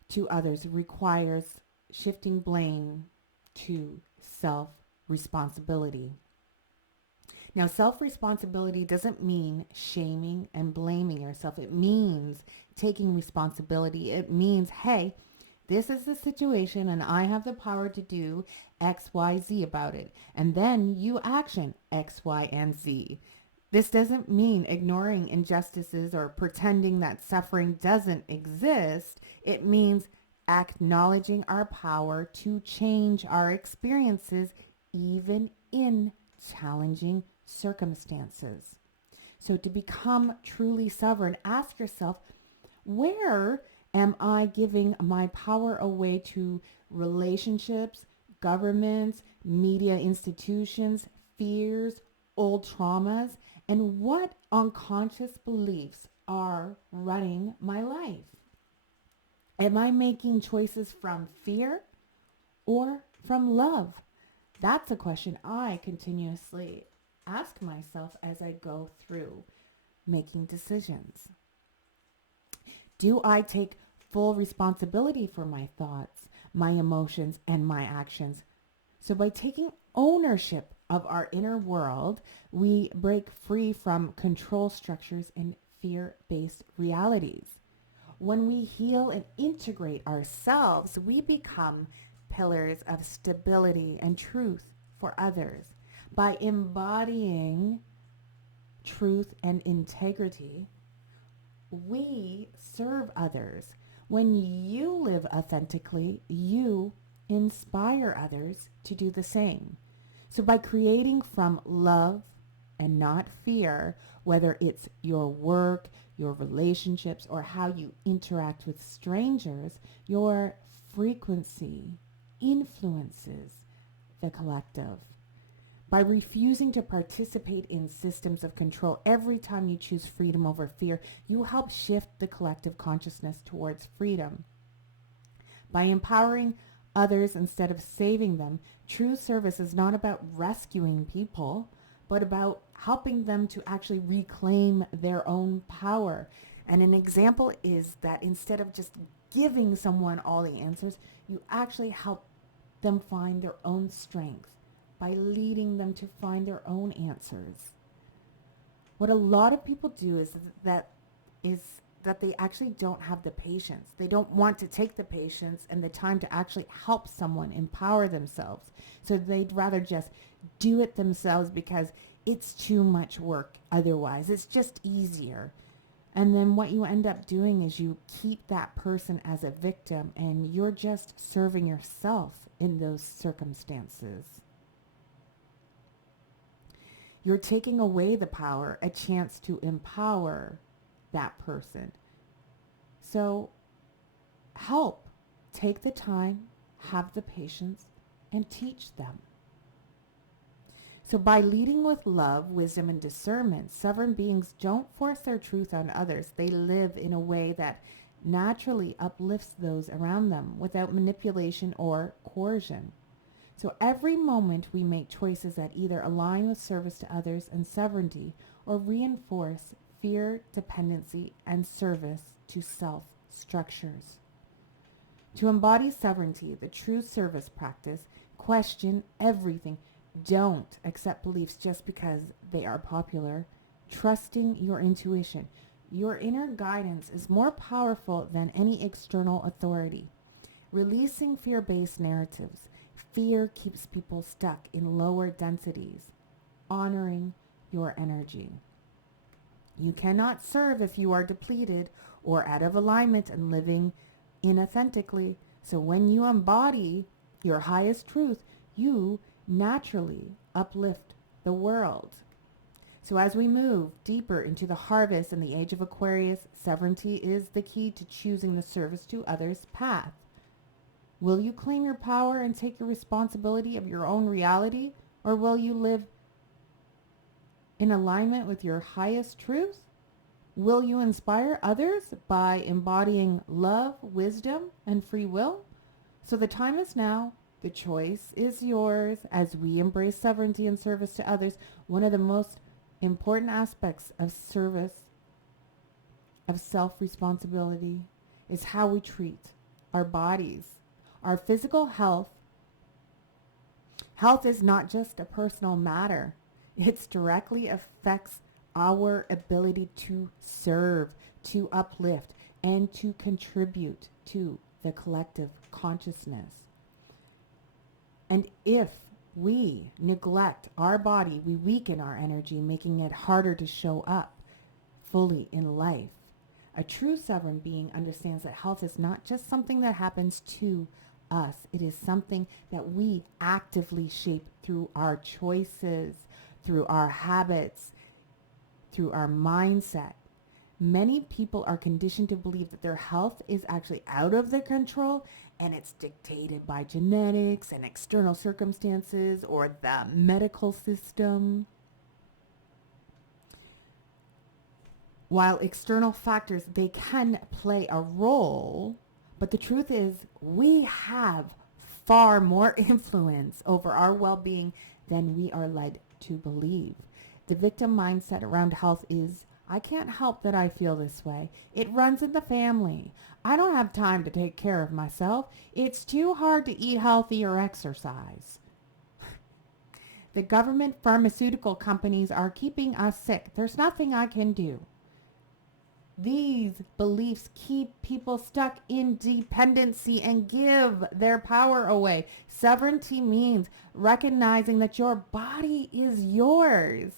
to others requires shifting blame to self-responsibility. Now, self-responsibility doesn't mean shaming and blaming yourself. It means taking responsibility. It means, hey, this is the situation and I have the power to do X, Y, Z about it. And then you action X, Y, and Z. This doesn't mean ignoring injustices or pretending that suffering doesn't exist. It means acknowledging our power to change our experiences even in challenging circumstances. So to become truly sovereign, ask yourself, where am I giving my power away to relationships, governments, media institutions, fears, old traumas, and what unconscious beliefs are running my life? Am I making choices from fear or from love? That's a question I continuously ask myself as I go through making decisions. Do I take full responsibility for my thoughts, my emotions, and my actions? So by taking ownership of our inner world, we break free from control structures and fear-based realities. When we heal and integrate ourselves, we become pillars of stability and truth for others. By embodying truth and integrity, we serve others. When you live authentically, you inspire others to do the same. So by creating from love and not fear, whether it's your work, your relationships, or how you interact with strangers, your frequency influences the collective. By refusing to participate in systems of control, every time you choose freedom over fear, you help shift the collective consciousness towards freedom. By empowering others instead of saving them, true service is not about rescuing people, but about helping them to actually reclaim their own power. And an example is that instead of just giving someone all the answers, you actually help them find their own strength by leading them to find their own answers. What a lot of people do is that they actually don't have the patience. They don't want to take the patience and the time to actually help someone empower themselves. So they'd rather just do it themselves because it's too much work otherwise. It's just easier. And then what you end up doing is you keep that person as a victim, and you're just serving yourself in those circumstances. You're taking away the power, a chance to empower that person. So help. Take the time, have the patience, and teach them. So by leading with love, wisdom, and discernment, sovereign beings don't force their truth on others. They live in a way that naturally uplifts those around them without manipulation or coercion. So every moment we make choices that either align with service to others and sovereignty or reinforce fear, dependency, and service to self structures. To embody sovereignty, the true service practice, question everything. Don't accept beliefs just because they are popular. Trusting your intuition. Your inner guidance is more powerful than any external authority. Releasing fear-based narratives. Fear keeps people stuck in lower densities. Honoring your energy. You cannot serve if you are depleted or out of alignment and living inauthentically. So when you embody your highest truth, you naturally uplift the world. So as we move deeper into the harvest and the age of Aquarius, sovereignty is the key to choosing the service to others path. Will you claim your power and take your responsibility of your own reality, or will you live in alignment with your highest truth? Will you inspire others by embodying love, wisdom, and free will? So the time is now. The choice is yours as we embrace sovereignty and service to others. One of the most important aspects of service, of self-responsibility, is how we treat our bodies. Our physical health. Health is not just a personal matter. It directly affects our ability to serve, to uplift, and to contribute to the collective consciousness. And if we neglect our body, we weaken our energy, making it harder to show up fully in life. A true sovereign being understands that health is not just something that happens to us. It is something that we actively shape through our choices, through our habits, through our mindset. Many people are conditioned to believe that their health is actually out of their control, and it's dictated by genetics and external circumstances or the medical system. While external factors, they can play a role, but the truth is we have far more influence over our well-being than we are led to believe. The victim mindset around health is, I can't help that I feel this way. It runs in the family. I don't have time to take care of myself. It's too hard to eat healthy or exercise. The government pharmaceutical companies are keeping us sick. There's nothing I can do. These beliefs keep people stuck in dependency and give their power away. Sovereignty means recognizing that your body is yours.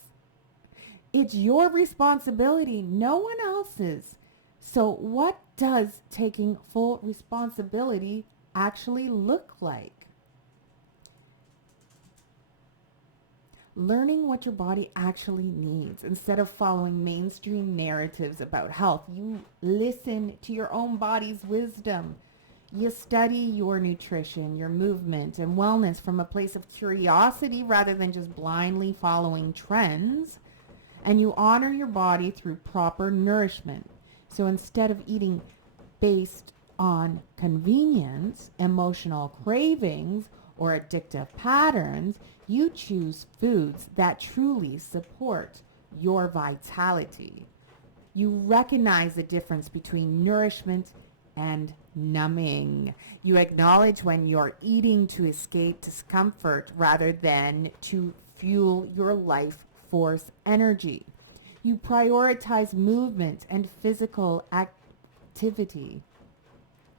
It's your responsibility, no one else's. So what does taking full responsibility actually look like? Learning what your body actually needs instead of following mainstream narratives about health. You listen to your own body's wisdom. You study your nutrition, your movement, and wellness from a place of curiosity rather than just blindly following trends. And you honor your body through proper nourishment. So instead of eating based on convenience, emotional cravings, or addictive patterns, you choose foods that truly support your vitality. You recognize the difference between nourishment and numbing. You acknowledge when you're eating to escape discomfort rather than to fuel your life force energy. You prioritize movement and physical activity.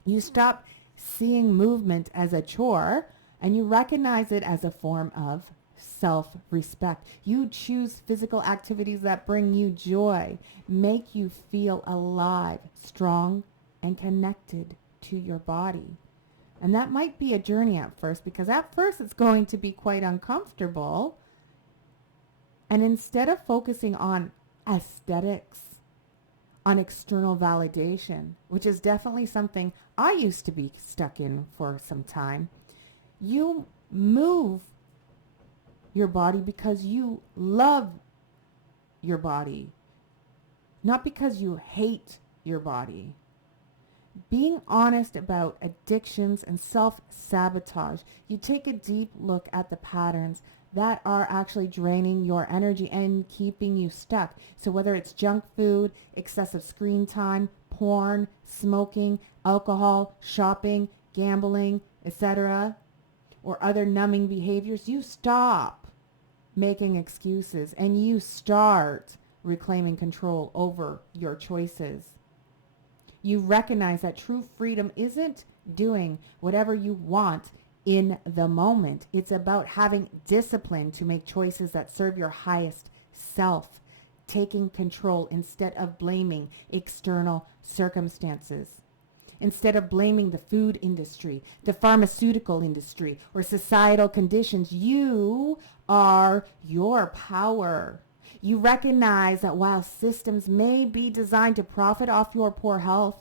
You stop seeing movement as a chore and you recognize it as a form of self-respect. You choose physical activities that bring you joy, make you feel alive, strong, and connected to your body. And that might be a journey at first, because at first it's going to be quite uncomfortable. And instead of focusing on aesthetics, on external validation, which is definitely something I used to be stuck in for some time, you move your body because you love your body, not because you hate your body. Being honest about addictions and self-sabotage, you take a deep look at the patterns that are actually draining your energy and keeping you stuck. So whether it's junk food, excessive screen time, porn, smoking, alcohol, shopping, gambling, etc., or other numbing behaviors, you stop making excuses and you start reclaiming control over your choices. You recognize that true freedom isn't doing whatever you want in the moment. It's about having discipline to make choices that serve your highest self, taking control instead of blaming external circumstances. Instead of blaming the food industry, the pharmaceutical industry, or societal conditions, you are your power. You recognize that while systems may be designed to profit off your poor health,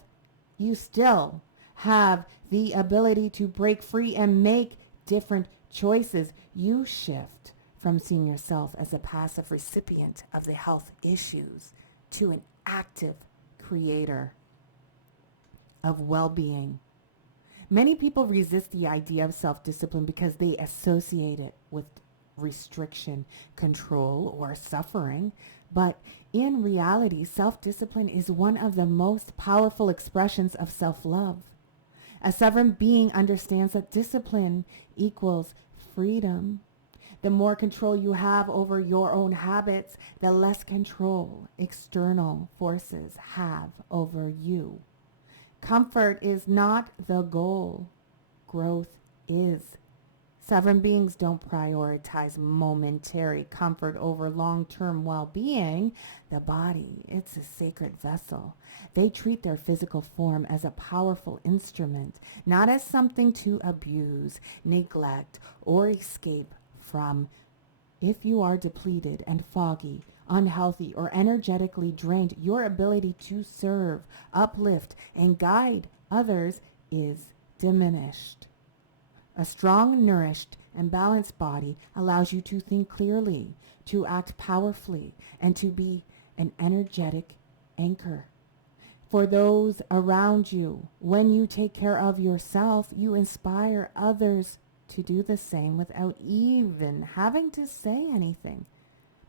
you still have the ability to break free and make different choices. You shift from seeing yourself as a passive recipient of the health issues to an active creator of well-being. Many people resist the idea of self-discipline because they associate it with restriction, control, or suffering. But in reality, self-discipline is one of the most powerful expressions of self-love. A sovereign being understands that discipline equals freedom. The more control you have over your own habits, the less control external forces have over you. Comfort is not the goal. Growth is. Sovereign beings don't prioritize momentary comfort over long-term well-being. The body, it's a sacred vessel. They treat their physical form as a powerful instrument, not as something to abuse, neglect, or escape from. If you are depleted and foggy, unhealthy, or energetically drained, your ability to serve, uplift, and guide others is diminished. A strong, nourished, and balanced body allows you to think clearly, to act powerfully, and to be an energetic anchor for those around you. When you take care of yourself, you inspire others to do the same without even having to say anything.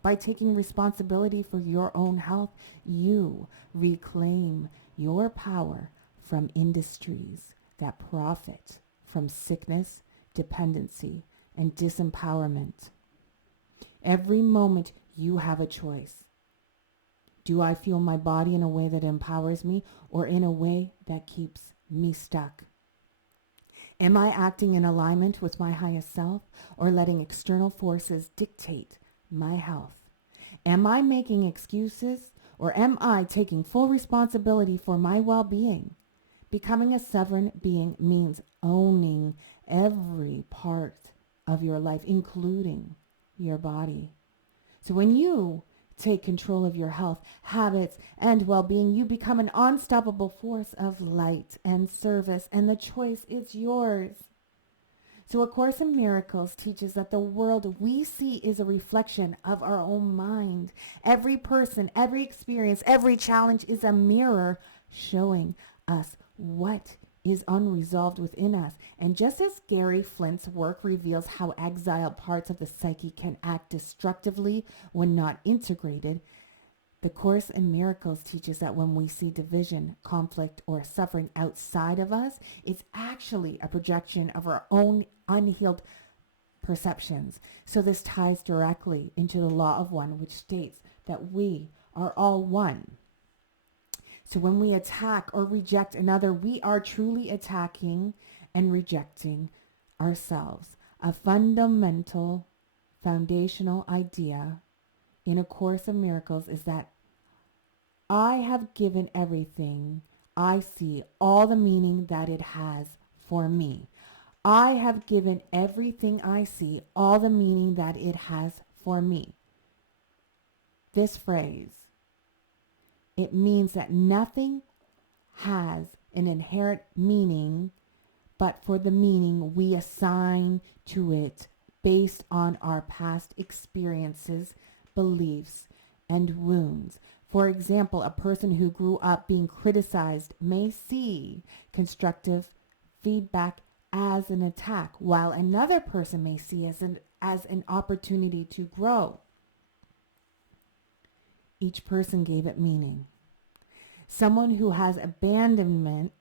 By taking responsibility for your own health, you reclaim your power from industries that profit from sickness, dependency, and disempowerment. Every moment you have a choice. Do I fuel my body in a way that empowers me or in a way that keeps me stuck? Am I acting in alignment with my highest self or letting external forces dictate my health? Am I making excuses or am I taking full responsibility for my well-being? Becoming a sovereign being means owning every part of your life, including your body. So when you take control of your health, habits, and well-being, you become an unstoppable force of light and service, and the choice is yours. So A Course in Miracles teaches that the world we see is a reflection of our own mind. Every person, every experience, every challenge is a mirror showing us what is unresolved within us. And just as Gary Flint's work reveals how exiled parts of the psyche can act destructively when not integrated, the Course in Miracles teaches that when we see division, conflict, or suffering outside of us, it's actually a projection of our own unhealed perceptions. So this ties directly into the law of one, which states that we are all one. So when we attack or reject another, we are truly attacking and rejecting ourselves. A fundamental, foundational idea in A Course of Miracles is that I have given everything I see all the meaning that it has for me. I have given everything I see all the meaning that it has for me. This phrase, it means that nothing has an inherent meaning but for the meaning we assign to it based on our past experiences, beliefs, and wounds. For example, a person who grew up being criticized may see constructive feedback as an attack, while another person may see as an opportunity to grow. Each person gave it meaning. Someone who has abandonment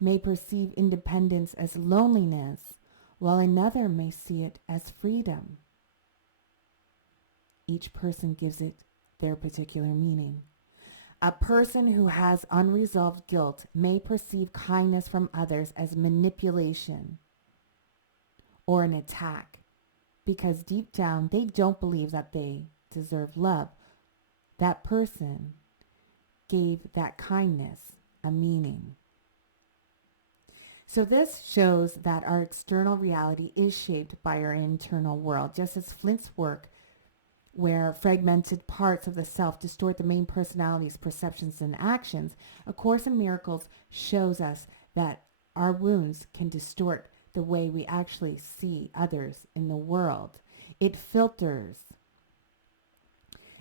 may perceive independence as loneliness, while another may see it as freedom. Each person gives it their particular meaning. A person who has unresolved guilt may perceive kindness from others as manipulation or an attack, because deep down they don't believe that they deserve love. That person gave that kindness a meaning. So this shows that our external reality is shaped by our internal world, just as Flint's work, where fragmented parts of the self distort the main personality's perceptions and actions. A Course in Miracles shows us that our wounds can distort the way we actually see others in the world. It filters.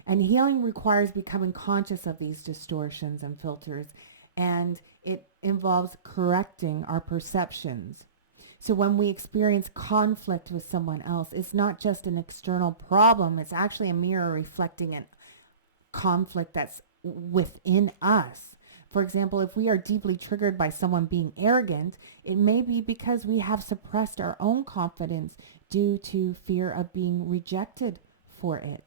And healing requires becoming conscious of these distortions and filters, and it involves correcting our perceptions. So when we experience conflict with someone else, it's not just an external problem, it's actually a mirror reflecting a conflict that's within us. For example, if we are deeply triggered by someone being arrogant, it may be because we have suppressed our own confidence due to fear of being rejected for it.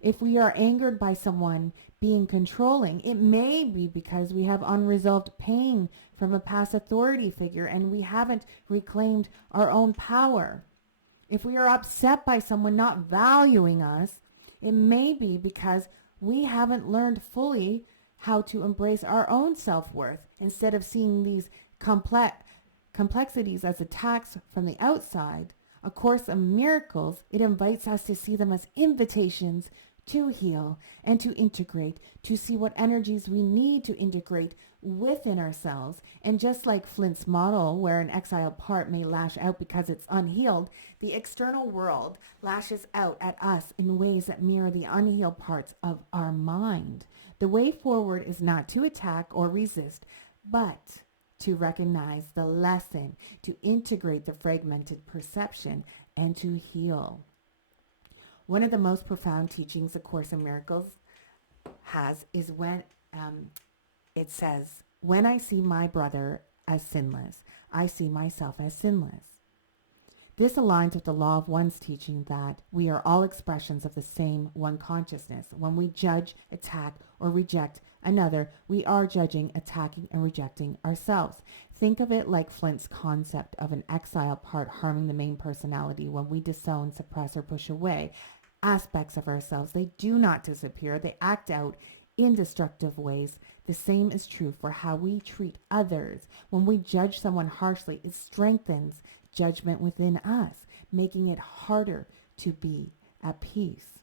If we are angered by someone being controlling, it may be because we have unresolved pain from a past authority figure and we haven't reclaimed our own power. If we are upset by someone not valuing us, it may be because we haven't learned fully how to embrace our own self-worth instead of seeing these complexities as attacks from the outside. A Course in Miracles, it invites us to see them as invitations to heal and to integrate, to see what energies we need to integrate within ourselves. And just like Flint's model, where an exiled part may lash out because it's unhealed, the external world lashes out at us in ways that mirror the unhealed parts of our mind. The way forward is not to attack or resist, but to recognize the lesson, to integrate the fragmented perception, and to heal. One of the most profound teachings A Course in Miracles has is when it says, when I see my brother as sinless, I see myself as sinless. This aligns with the law of one's teaching that we are all expressions of the same one consciousness. When we judge, attack, or reject another, we are judging, attacking, and rejecting ourselves. Think of it like Flint's concept of an exiled part harming the main personality. When we disown, suppress, or push away aspects of ourselves, they do not disappear. They act out in destructive ways. The same is true for how we treat others. When we judge someone harshly, it strengthens judgment within us, making it harder to be at peace.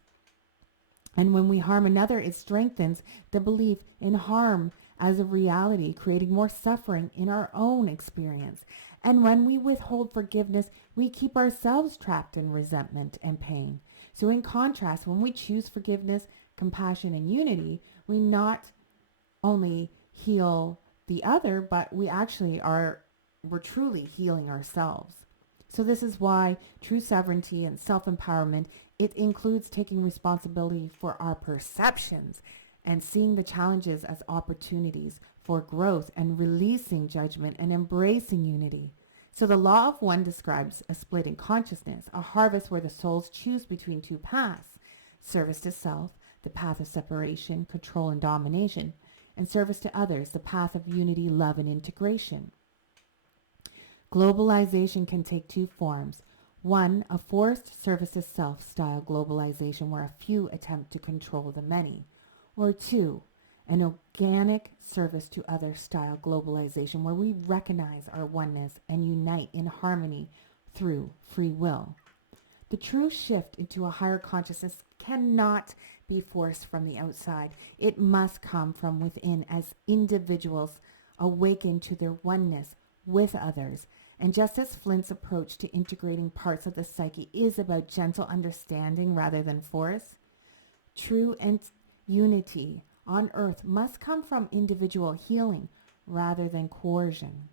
And when we harm another, it strengthens the belief in harm as a reality, creating more suffering in our own experience. And when we withhold forgiveness, we keep ourselves trapped in resentment and pain. So in contrast, when we choose forgiveness, compassion, and unity, we not only heal the other, but we're truly healing ourselves. So this is why true sovereignty and self-empowerment, it includes taking responsibility for our perceptions and seeing the challenges as opportunities for growth and releasing judgment and embracing unity. So the law of one describes a split in consciousness, a harvest where the souls choose between two paths: service to self, the path of separation, control, and domination. and service to others, the path of unity, love, and integration. Globalization can take two forms. One, a forced service to self style globalization where a few attempt to control the many. Or two, an organic service to other style globalization where we recognize our oneness and unite in harmony through free will. The true shift into a higher consciousness cannot be forced from the outside. It must come from within as individuals awaken to their oneness with others. And just as Flint's approach to integrating parts of the psyche is about gentle understanding rather than force, true unity on earth must come from individual healing rather than coercion.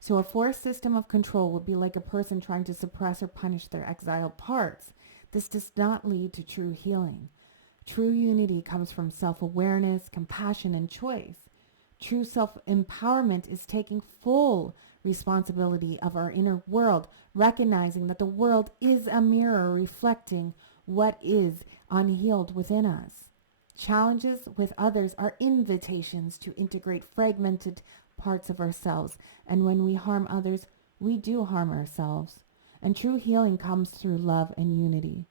So a forced system of control would be like a person trying to suppress or punish their exiled parts. This does not lead to true healing. True unity comes from self-awareness, compassion, and choice. True self-empowerment is taking full responsibility of our inner world, recognizing that the world is a mirror reflecting what is unhealed within us. Challenges with others are invitations to integrate fragmented parts of ourselves, and when we harm others, we do harm ourselves. And true healing comes through love and unity.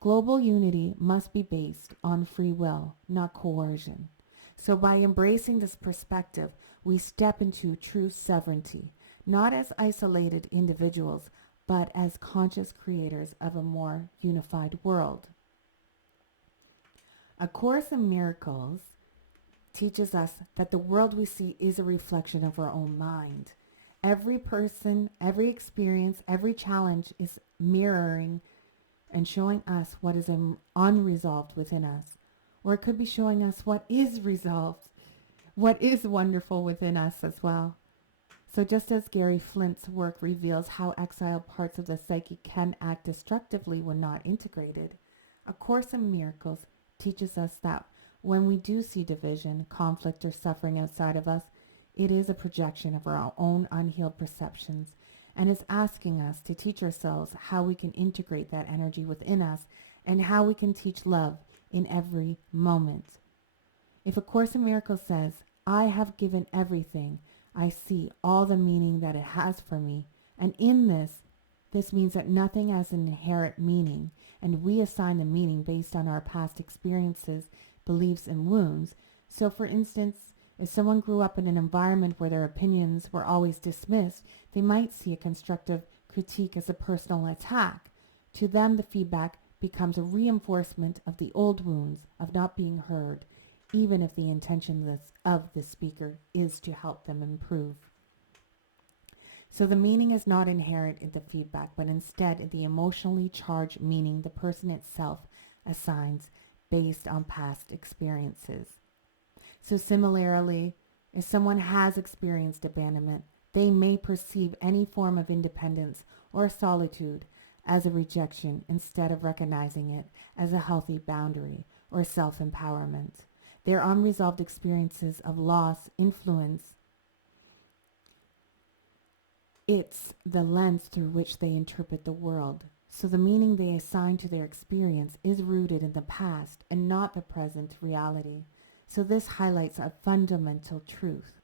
Global unity must be based on free will, not coercion. So by embracing this perspective, we step into true sovereignty, not as isolated individuals, but as conscious creators of a more unified world. A Course in Miracles teaches us that the world we see is a reflection of our own mind. Every person, every experience, every challenge is mirroring and showing us what is unresolved within us. Or it could be showing us what is resolved, what is wonderful within us as well. So just as Gary Flint's work reveals how exiled parts of the psyche can act destructively when not integrated, A Course in Miracles teaches us that when we do see division, conflict, or suffering outside of us, it is a projection of our own unhealed perceptions and is asking us to teach ourselves how we can integrate that energy within us and how we can teach love in every moment. If A Course in Miracles says, I have given everything, I see all the meaning that it has for me, and in this means that nothing has an inherent meaning, and we assign the meaning based on our past experiences, beliefs, and wounds. So for instance, if someone grew up in an environment where their opinions were always dismissed, they might see a constructive critique as a personal attack. To them, the feedback becomes a reinforcement of the old wounds of not being heard, even if the intention of the speaker is to help them improve. So the meaning is not inherent in the feedback, but instead in the emotionally charged meaning the person itself assigns based on past experiences. So similarly, if someone has experienced abandonment, they may perceive any form of independence or solitude as a rejection instead of recognizing it as a healthy boundary or self-empowerment. Their unresolved experiences of loss influence it's the lens through which they interpret the world. So the meaning they assign to their experience is rooted in the past and not the present reality. So this highlights a fundamental truth.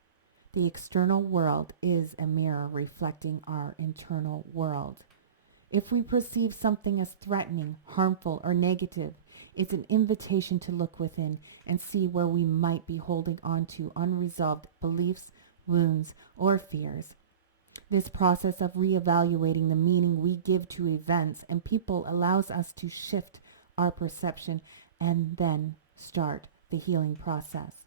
The external world is a mirror reflecting our internal world. If we perceive something as threatening, harmful, or negative, it's an invitation to look within and see where we might be holding on to unresolved beliefs, wounds, or fears. This process of reevaluating the meaning we give to events and people allows us to shift our perception and then start the healing process.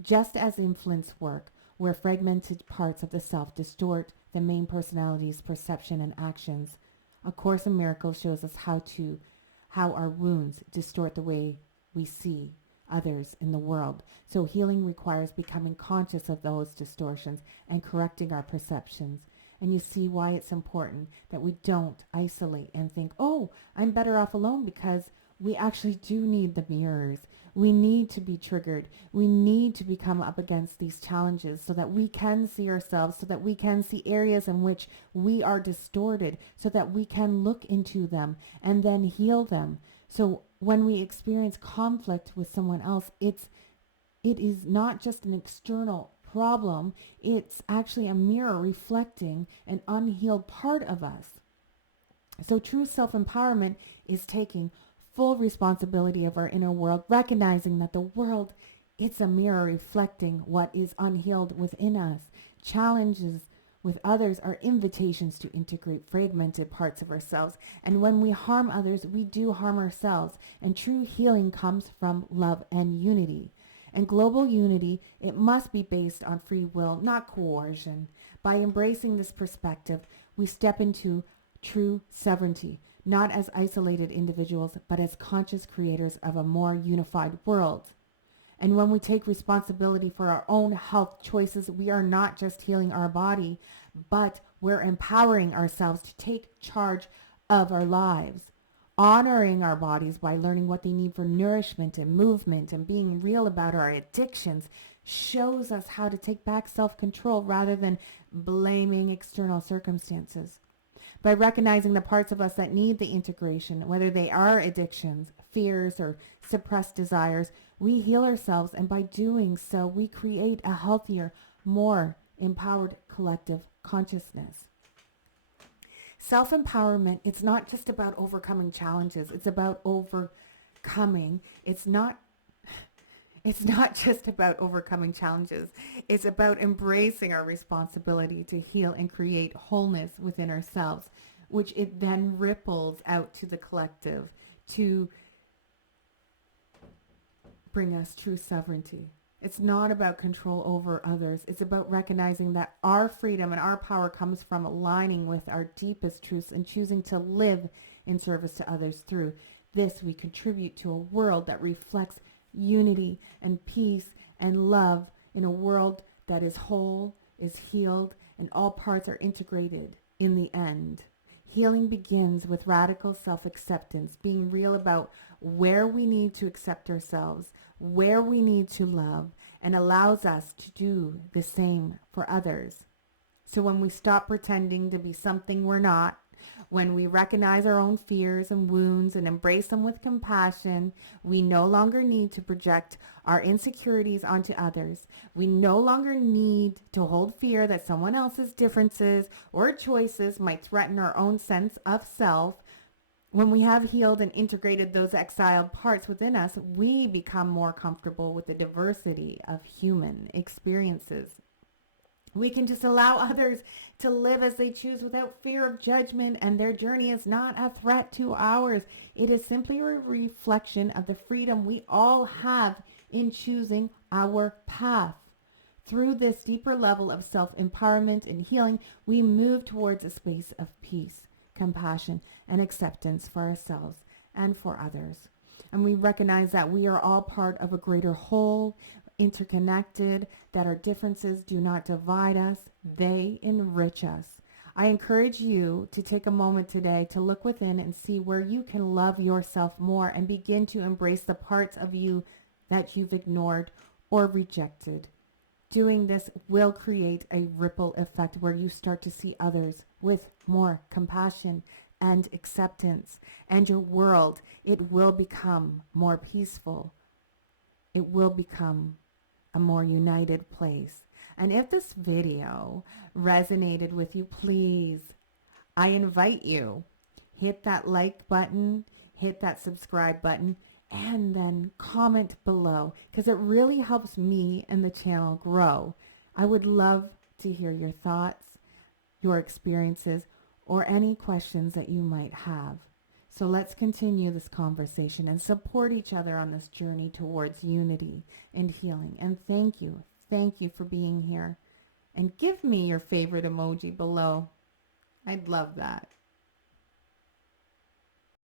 Just as in Flint's work, where fragmented parts of the self distort the main personality's perception and actions, A Course in Miracles shows us how our wounds distort the way we see others in the world. So healing requires becoming conscious of those distortions and correcting our perceptions. And you see why it's important that we don't isolate and think, oh, I'm better off alone, because we actually do need the mirrors. We need to be triggered. We need to become up against these challenges so that we can see ourselves, so that we can see areas in which we are distorted, so that we can look into them and then heal them. So when we experience conflict with someone else, it's it is not just an external problem, it's actually a mirror reflecting an unhealed part of us. So true self-empowerment is taking full responsibility of our inner world, recognizing that the world, it's a mirror reflecting what is unhealed within us. Challenges with others are invitations to integrate fragmented parts of ourselves. And when we harm others, we do harm ourselves. And true healing comes from love and unity. And global unity, it must be based on free will, not coercion. By embracing this perspective, we step into true sovereignty, not as isolated individuals, but as conscious creators of a more unified world. And when we take responsibility for our own health choices, we are not just healing our body, but we're empowering ourselves to take charge of our lives, honoring our bodies by learning what they need for nourishment and movement, and being real about our addictions shows us how to take back self-control rather than blaming external circumstances. By recognizing the parts of us that need the integration, whether they are addictions, fears, or suppressed desires, we heal ourselves, and by doing so, we create a healthier, more empowered collective consciousness. Self-empowerment, it's not just about overcoming challenges. It's about overcoming. It's not just about overcoming challenges. It's about embracing our responsibility to heal and create wholeness within ourselves, which it then ripples out to the collective to bring us true sovereignty. It's not about control over others. It's about recognizing that our freedom and our power comes from aligning with our deepest truths and choosing to live in service to others. Through this, we contribute to a world that reflects unity and peace and love, in a world that is whole, is healed, and all parts are integrated in the end. Healing begins with radical self-acceptance, being real about where we need to accept ourselves, where we need to love, and allows us to do the same for others. So when we stop pretending to be something we're not, when we recognize our own fears and wounds and embrace them with compassion, we no longer need to project our insecurities onto others. We no longer need to hold fear that someone else's differences or choices might threaten our own sense of self. When we have healed and integrated those exiled parts within us, we become more comfortable with the diversity of human experiences. We can just allow others to live as they choose without fear of judgment, and their journey is not a threat to ours. It is simply a reflection of the freedom we all have in choosing our path. Through this deeper level of self-empowerment and healing, we move towards a space of peace, compassion, and acceptance for ourselves and for others. And we recognize that we are all part of a greater whole, interconnected, that our differences do not divide us, they enrich us. I encourage you to take a moment today to look within and see where you can love yourself more and begin to embrace the parts of you that you've ignored or rejected. Doing this will create a ripple effect where you start to see others with more compassion and acceptance, and your world, it will become more peaceful. It will become a more united place. And if this video resonated with you, please, I invite you, hit that like button, hit that subscribe button, and then comment below, because it really helps me and the channel grow. I would love to hear your thoughts, your experiences, or any questions that you might have. So let's continue this conversation and support each other on this journey towards unity and healing. And thank you. Thank you for being here. And give me your favorite emoji below. I'd love that.